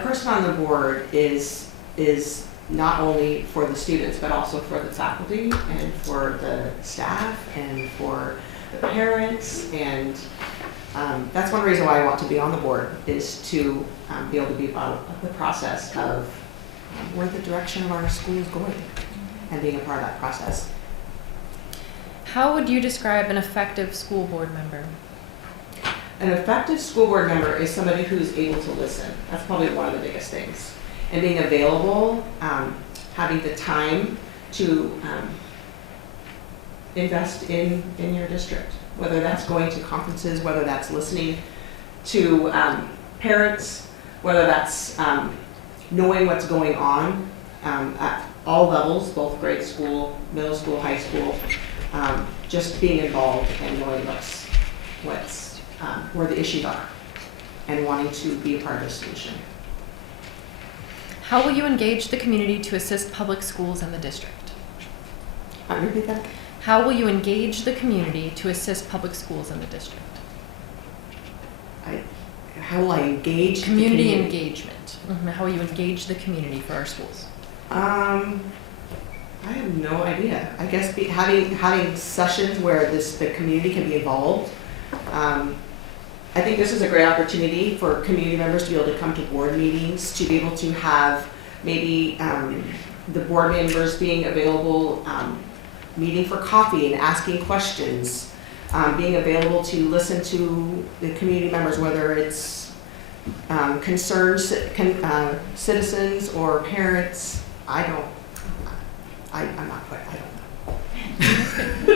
person on the board is not only for the students, but also for the faculty and for the staff and for the parents. And that's one reason why I want to be on the board, is to be able to be part of the process of where the direction of our school is going and being a part of that process. How would you describe an effective school board member? An effective school board member is somebody who's able to listen. That's probably one of the biggest things. And being available, having the time to invest in your district, whether that's going to conferences, whether that's listening to parents, whether that's knowing what's going on at all levels, both grade school, middle school, high school, just being involved and knowing what's where the issues are and wanting to be a part of the solution. How will you engage the community to assist public schools in the district? Repeat that. How will you engage the community to assist public schools in the district? How will I engage community engagement? Mm-hmm. How will you engage the community for our schools? I have no idea. I guess having sessions where the community can be involved. I think this is a great opportunity for community members to be able to come to board meetings, to be able to have maybe the board members being available, meeting for coffee and asking questions, being available to listen to the community members, whether it's concerned citizens or parents, I'm not quite, I don't know.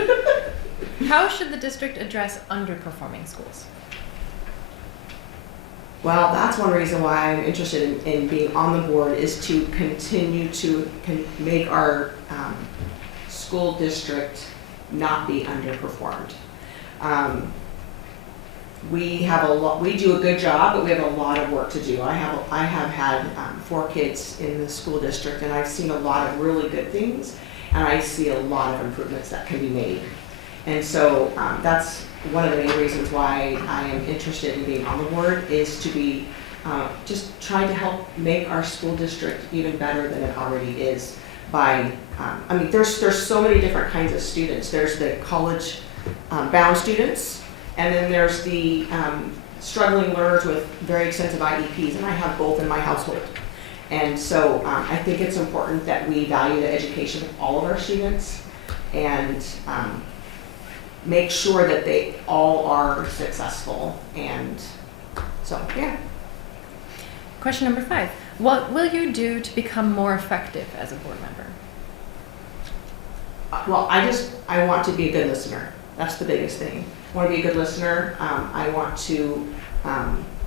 How should the district address underperforming schools? Well, that's one reason why I'm interested in being on the board, is to continue to make our school district not be underperformed. We do a good job, but we have a lot of work to do. I have had 4 kids in the school district, and I've seen a lot of really good things, and I see a lot of improvements that can be made. And so that's one of the main reasons why I am interested in being on the board, is to be just trying to help make our school district even better than it already is. By, I mean, there's so many different kinds of students. There's the college bound students, and then there's the struggling learners with very extensive IEPs, and I have both in my household. And so I think it's important that we value the education of all of our students, and make sure that they all are successful. And so, yeah. Question number 5. What will you do to become more effective as a board member? Well, I want to be a good listener. That's the biggest thing. I want to be a good listener. I want to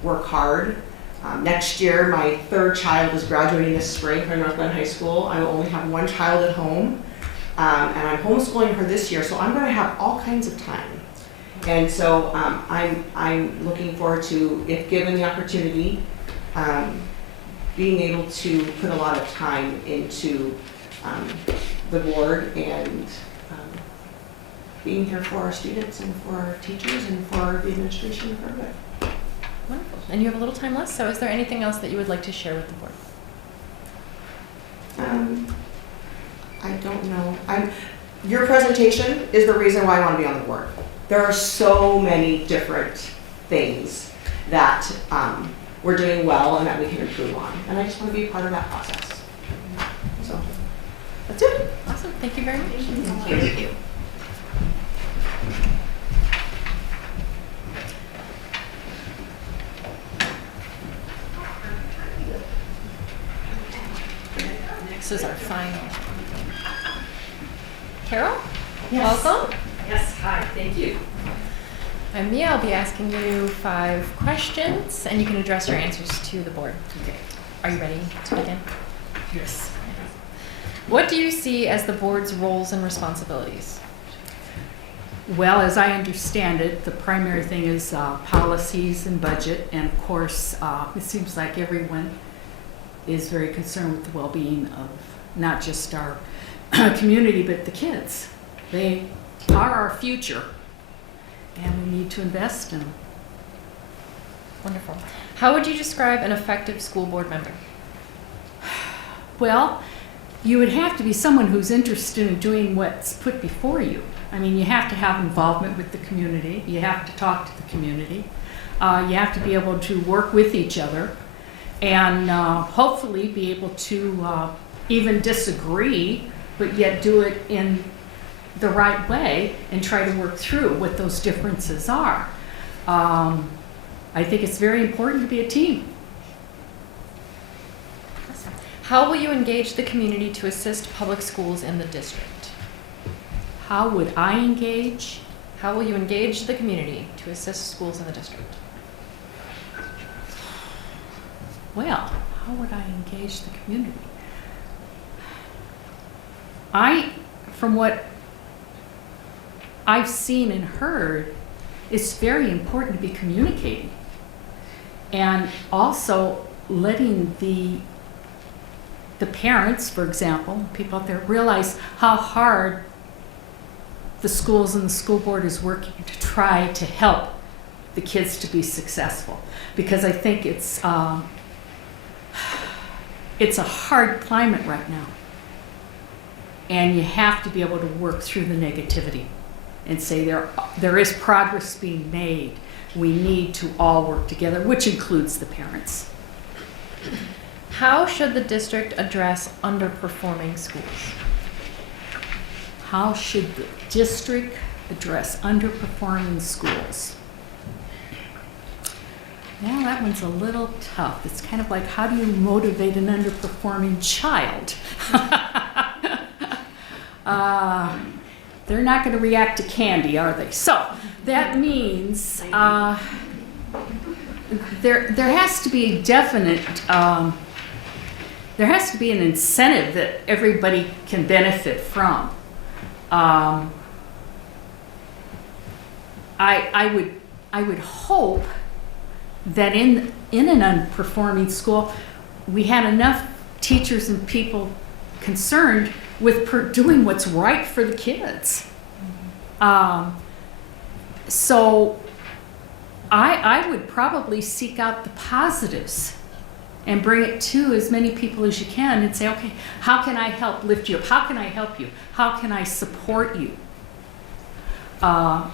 work hard. Next year, my 3rd child is graduating this spring from North Glen High School. I will only have 1 child at home. And I'm homeschooling her this year, so I'm going to have all kinds of time. And so I'm looking forward to, if given the opportunity, being able to put a lot of time into the board and being here for our students and for our teachers and for the administration and for everybody. Wonderful. And you have a little time left, so is there anything else that you would like to share with the board? I don't know. Your presentation is the reason why I want to be on the board. There are so many different things that we're doing well and that we can improve on. And I just want to be a part of that process. So that's it. Awesome. Thank you very much. Thank you. Next is our final. Carol? Yes. Welcome. Yes, hi, thank you. I'm Mia. I'll be asking you 5 questions, and you can address your answers to the board. Okay. Are you ready to begin? Yes. What do you see as the board's roles and responsibilities? Well, as I understand it, the primary thing is policies and budget, and of course, it seems like everyone is very concerned with the well-being of not just our community, but the kids. They are our future, and we need to invest in them. Wonderful. How would you describe an effective school board member? Well, you would have to be someone who's interested in doing what's put before you. I mean, you have to have involvement with the community. You have to talk to the community. You have to be able to work with each other, and hopefully be able to even disagree, but yet do it in the right way and try to work through what those differences are. I think it's very important to be a team. Awesome. How will you engage the community to assist public schools in the district? How would I engage? How will you engage the community to assist schools in the district? Well, how would I engage the community? From what I've seen and heard, it's very important to be communicating. And also letting the parents, for example, people out there, realize how hard the schools and the school board is working to try to help the kids to be successful. Because I think it's a hard climate right now. And you have to be able to work through the negativity and say there is progress being made. We need to all work together, which includes the parents. How should the district address underperforming schools? How should the district address underperforming schools? Yeah, that one's a little tough. It's kind of like, how do you motivate an underperforming child? They're not going to react to candy, are they? So that means there has to be a definite, there has to be an incentive that everybody can benefit from. I would hope that in an underperforming school, we had enough teachers and people concerned with doing what's right for the kids. So I would probably seek out the positives and bring it to as many people as you can and say, okay, how can I help lift you up? How can I help you? How can I support you?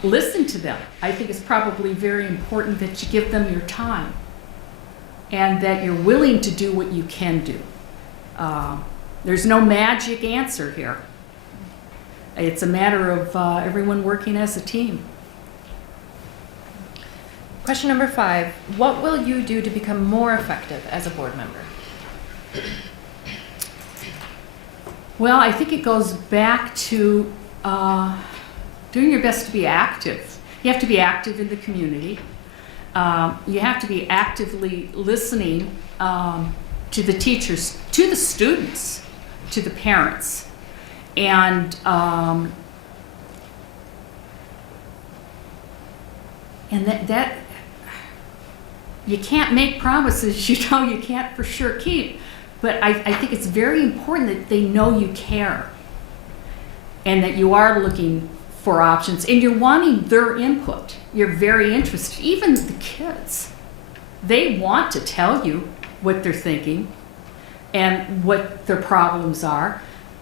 Listen to them. I think it's probably very important that you give them your time and that you're willing to do what you can do. There's no magic answer here. It's a matter of everyone working as a team. Question number 5. What will you do to become more effective as a board member? Well, I think it goes back to doing your best to be active. You have to be active in the community. You have to be actively listening to the teachers, to the students, to the parents. And that you can't make promises you know you can't for sure keep, but I think it's very important that they know you care and that you are looking for options and you're wanting their input. You're very interested. Even the kids, they want to tell you what they're thinking and what their problems are.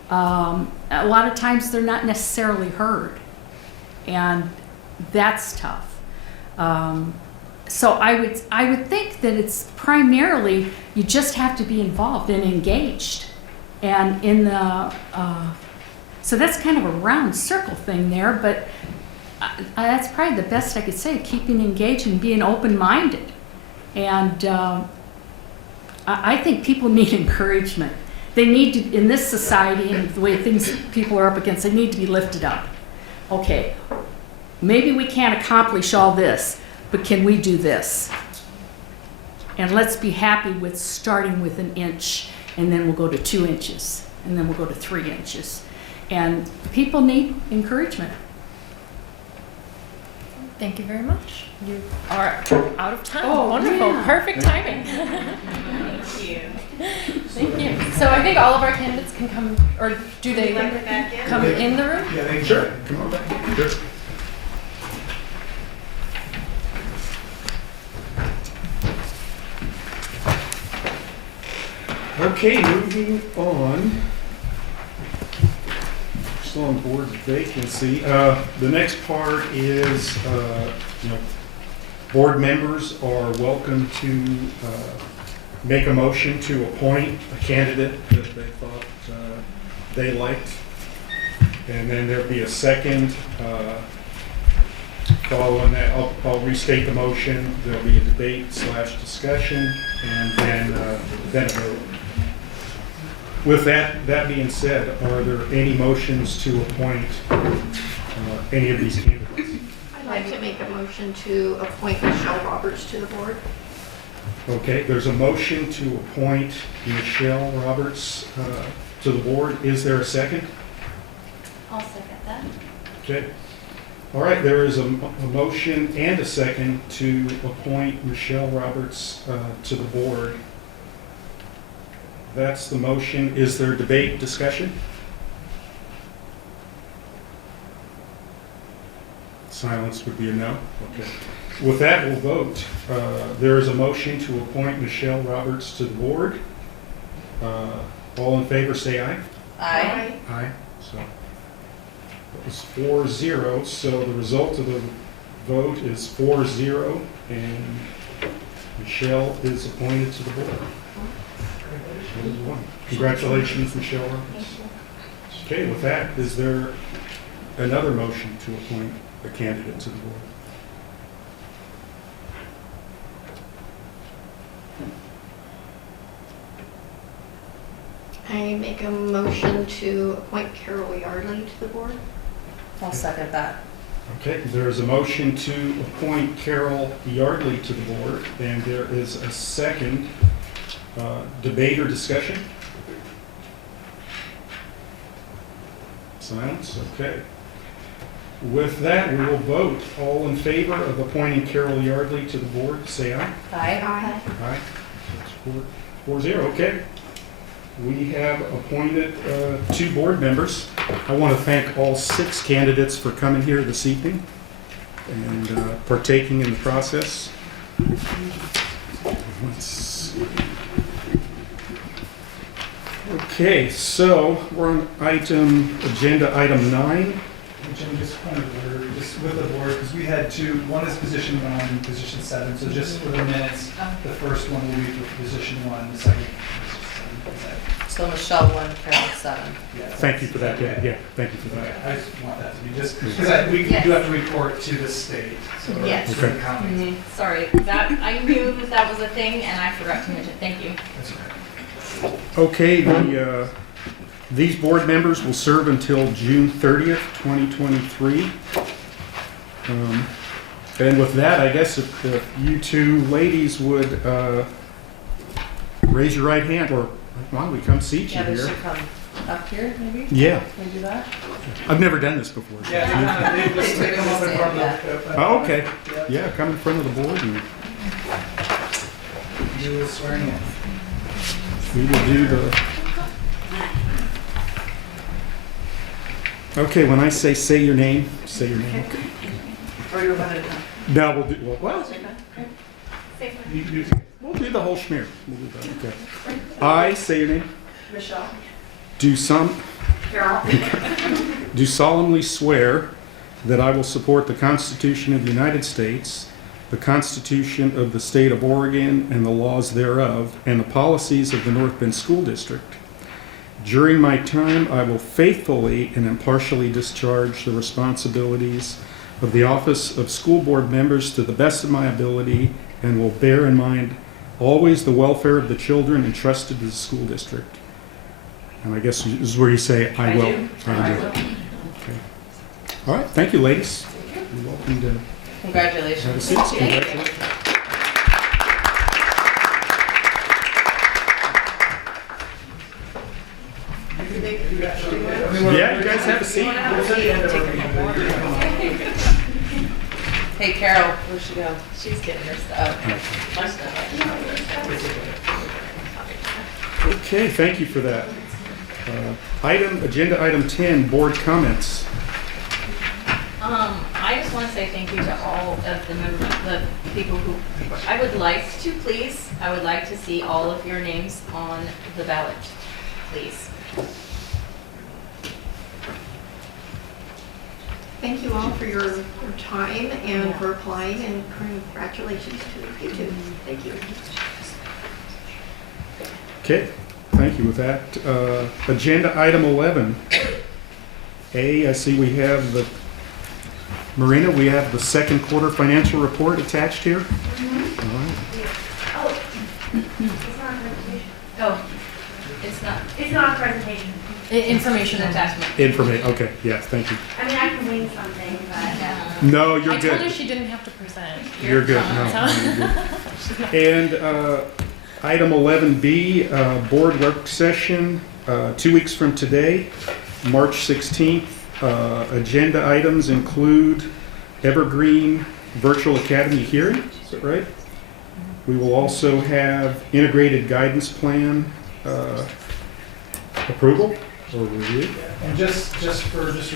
A lot of times they're not necessarily heard, and that's tough. So I would think that it's primarily you just have to be involved and engaged, and in the so that's kind of a round circle thing there, but that's probably the best I could say. Keeping engaged and being open-minded, and I think people need encouragement. They need to, in this society and the way people are up against, they need to be lifted up. Okay, maybe we can't accomplish all this, but can we do this? And let's be happy with starting with an inch, and then we'll go to 2 inches, and then we'll go to 3 inches. And people need encouragement. Thank you very much. You are out of time. Oh, wonderful. yeah. Perfect timing. Thank you. Thank you. So I think all of our candidates can come, or do they Would you like them back in? come in the room? Yeah, they sure. Come on back. Sure. Okay, moving on. Still on board vacancy. The next part is, board members are welcome to make a motion to appoint a candidate that they thought they liked. And then there'll be a second. Following that, I'll restate the motion. There'll be a debate/discussion, and then a vote. With that being said, are there any motions to appoint any of these candidates? I'd like to make a motion to appoint Michelle Roberts to the board. Okay, there's a motion to appoint Michelle Roberts to the board. Is there a second? I'll second that. Okay. All right, there is a motion and a second to appoint Michelle Roberts to the board. That's the motion. Is there debate, discussion? Silence would be a no. Okay. With that, we'll vote. There is a motion to appoint Michelle Roberts to the board. All in favor, say aye. Aye. Aye. So that was 4-0. So the result of the vote is 4-0, and Michelle is appointed to the board. Congratulations, Michelle Roberts. Okay, with that, is there another motion to appoint a candidate to the board? I make a motion to appoint Carol Yardley to the board. I'll second that. Okay, there is a motion to appoint Carol Yardley to the board, and there is a second. Debate or discussion? Silence, okay. With that, we will vote. All in favor of appointing Carol Yardley to the board, say aye. Aye. Aye. Aye. That's 4-0, okay. We have appointed 2 board members. I want to thank all 6 candidates for coming here this evening and partaking in the process. Let's see. Okay, so we're on agenda item 9. Jim, just point of order, just with the board, because we had 2, one is position 1 and position 7, so just for the minutes, the first one will be for position 1, the second is position 7. So Michelle 1, Carol 7. Thank you for that, yeah, thank you for that. I just want that to be just, because we do have to report to the state, so. Yes. to the county. Sorry, that, I knew that was a thing and I forgot to mention, thank you. That's okay. Okay, these board members will serve until June 30th, 2023. And with that, I guess if you 2 ladies would raise your right hand, or why don't we come seat you Yeah, they here? should come up here, maybe? Yeah, Can we do that? I've never done this before. Yeah, they just They come up in front of the. Oh, okay. Yeah, come in front of the board and Do the swearing in. we will do the... Okay, when I say your name, say your name. Or do one at a time? No, we'll do, well, You can do we'll do the whole schmear. We'll do that, okay. I, say your name, Michelle? do Carol? do solemnly swear that I will support the Constitution of the United States, the Constitution of the State of Oregon and the laws thereof, and the policies of the North Bend School District. During my time, I will faithfully and impartially discharge the responsibilities of the office of school board members to the best of my ability and will bear in mind always the welfare of the children entrusted to the school district. And I guess this is where you say, I will. I will. Okay. All right, thank you, ladies. You're welcome to have a Congratulations. seat. Congratulations. Yeah, you guys have a seat. Hey, Carol, where'd she go? She's getting her stuff. Okay, thank you for that. Agenda item 10, board comments. I just want to say thank you to all of the members, the people who, I would like to see all of your names on the ballot, please. Thank you all for your time and for applying, and congratulations to you too. Thank you. Okay, thank you with that. Agenda item 11. I see we have the, Marina, we have the second quarter financial report attached here. All right. Oh, it's not a presentation. Oh, it's not, It's not a presentation. information attachment. Okay, yes, thank you. I mean, I can wing something, but. No, you're I told her good. she didn't have to present. You're good. No, you're good. And item 11B, board work session, 2 weeks from today, March 16th. Agenda items include Evergreen Virtual Academy hearing, is that right? We will also have integrated guidance plan approval or review. And just a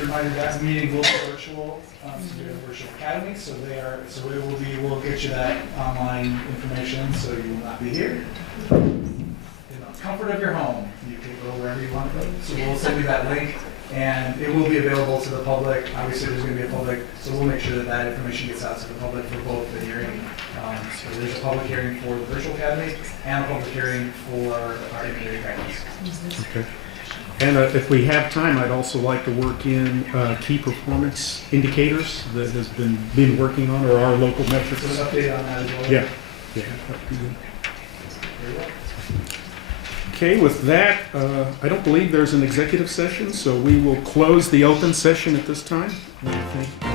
reminder, that meeting will be virtual, so we have Virtual Academy, so we'll get you that online information, so you will not be here. In the comfort of your home, you can go wherever you want to go, so we'll send you that link, and it will be available to the public. Obviously, there's going to be a public, so we'll make sure that that information gets out to the public for both the hearing. So there's a public hearing for the Virtual Academy and a public hearing for our integrated guidance. Okay. And if we have time, I'd also like to work in key performance indicators that has been working on, or our local metrics. So an update on that as well. Yeah. Yeah. That'd be good. Very well. Okay, with that, I don't believe there's an executive session, so we will close the open session at this time. Thank you.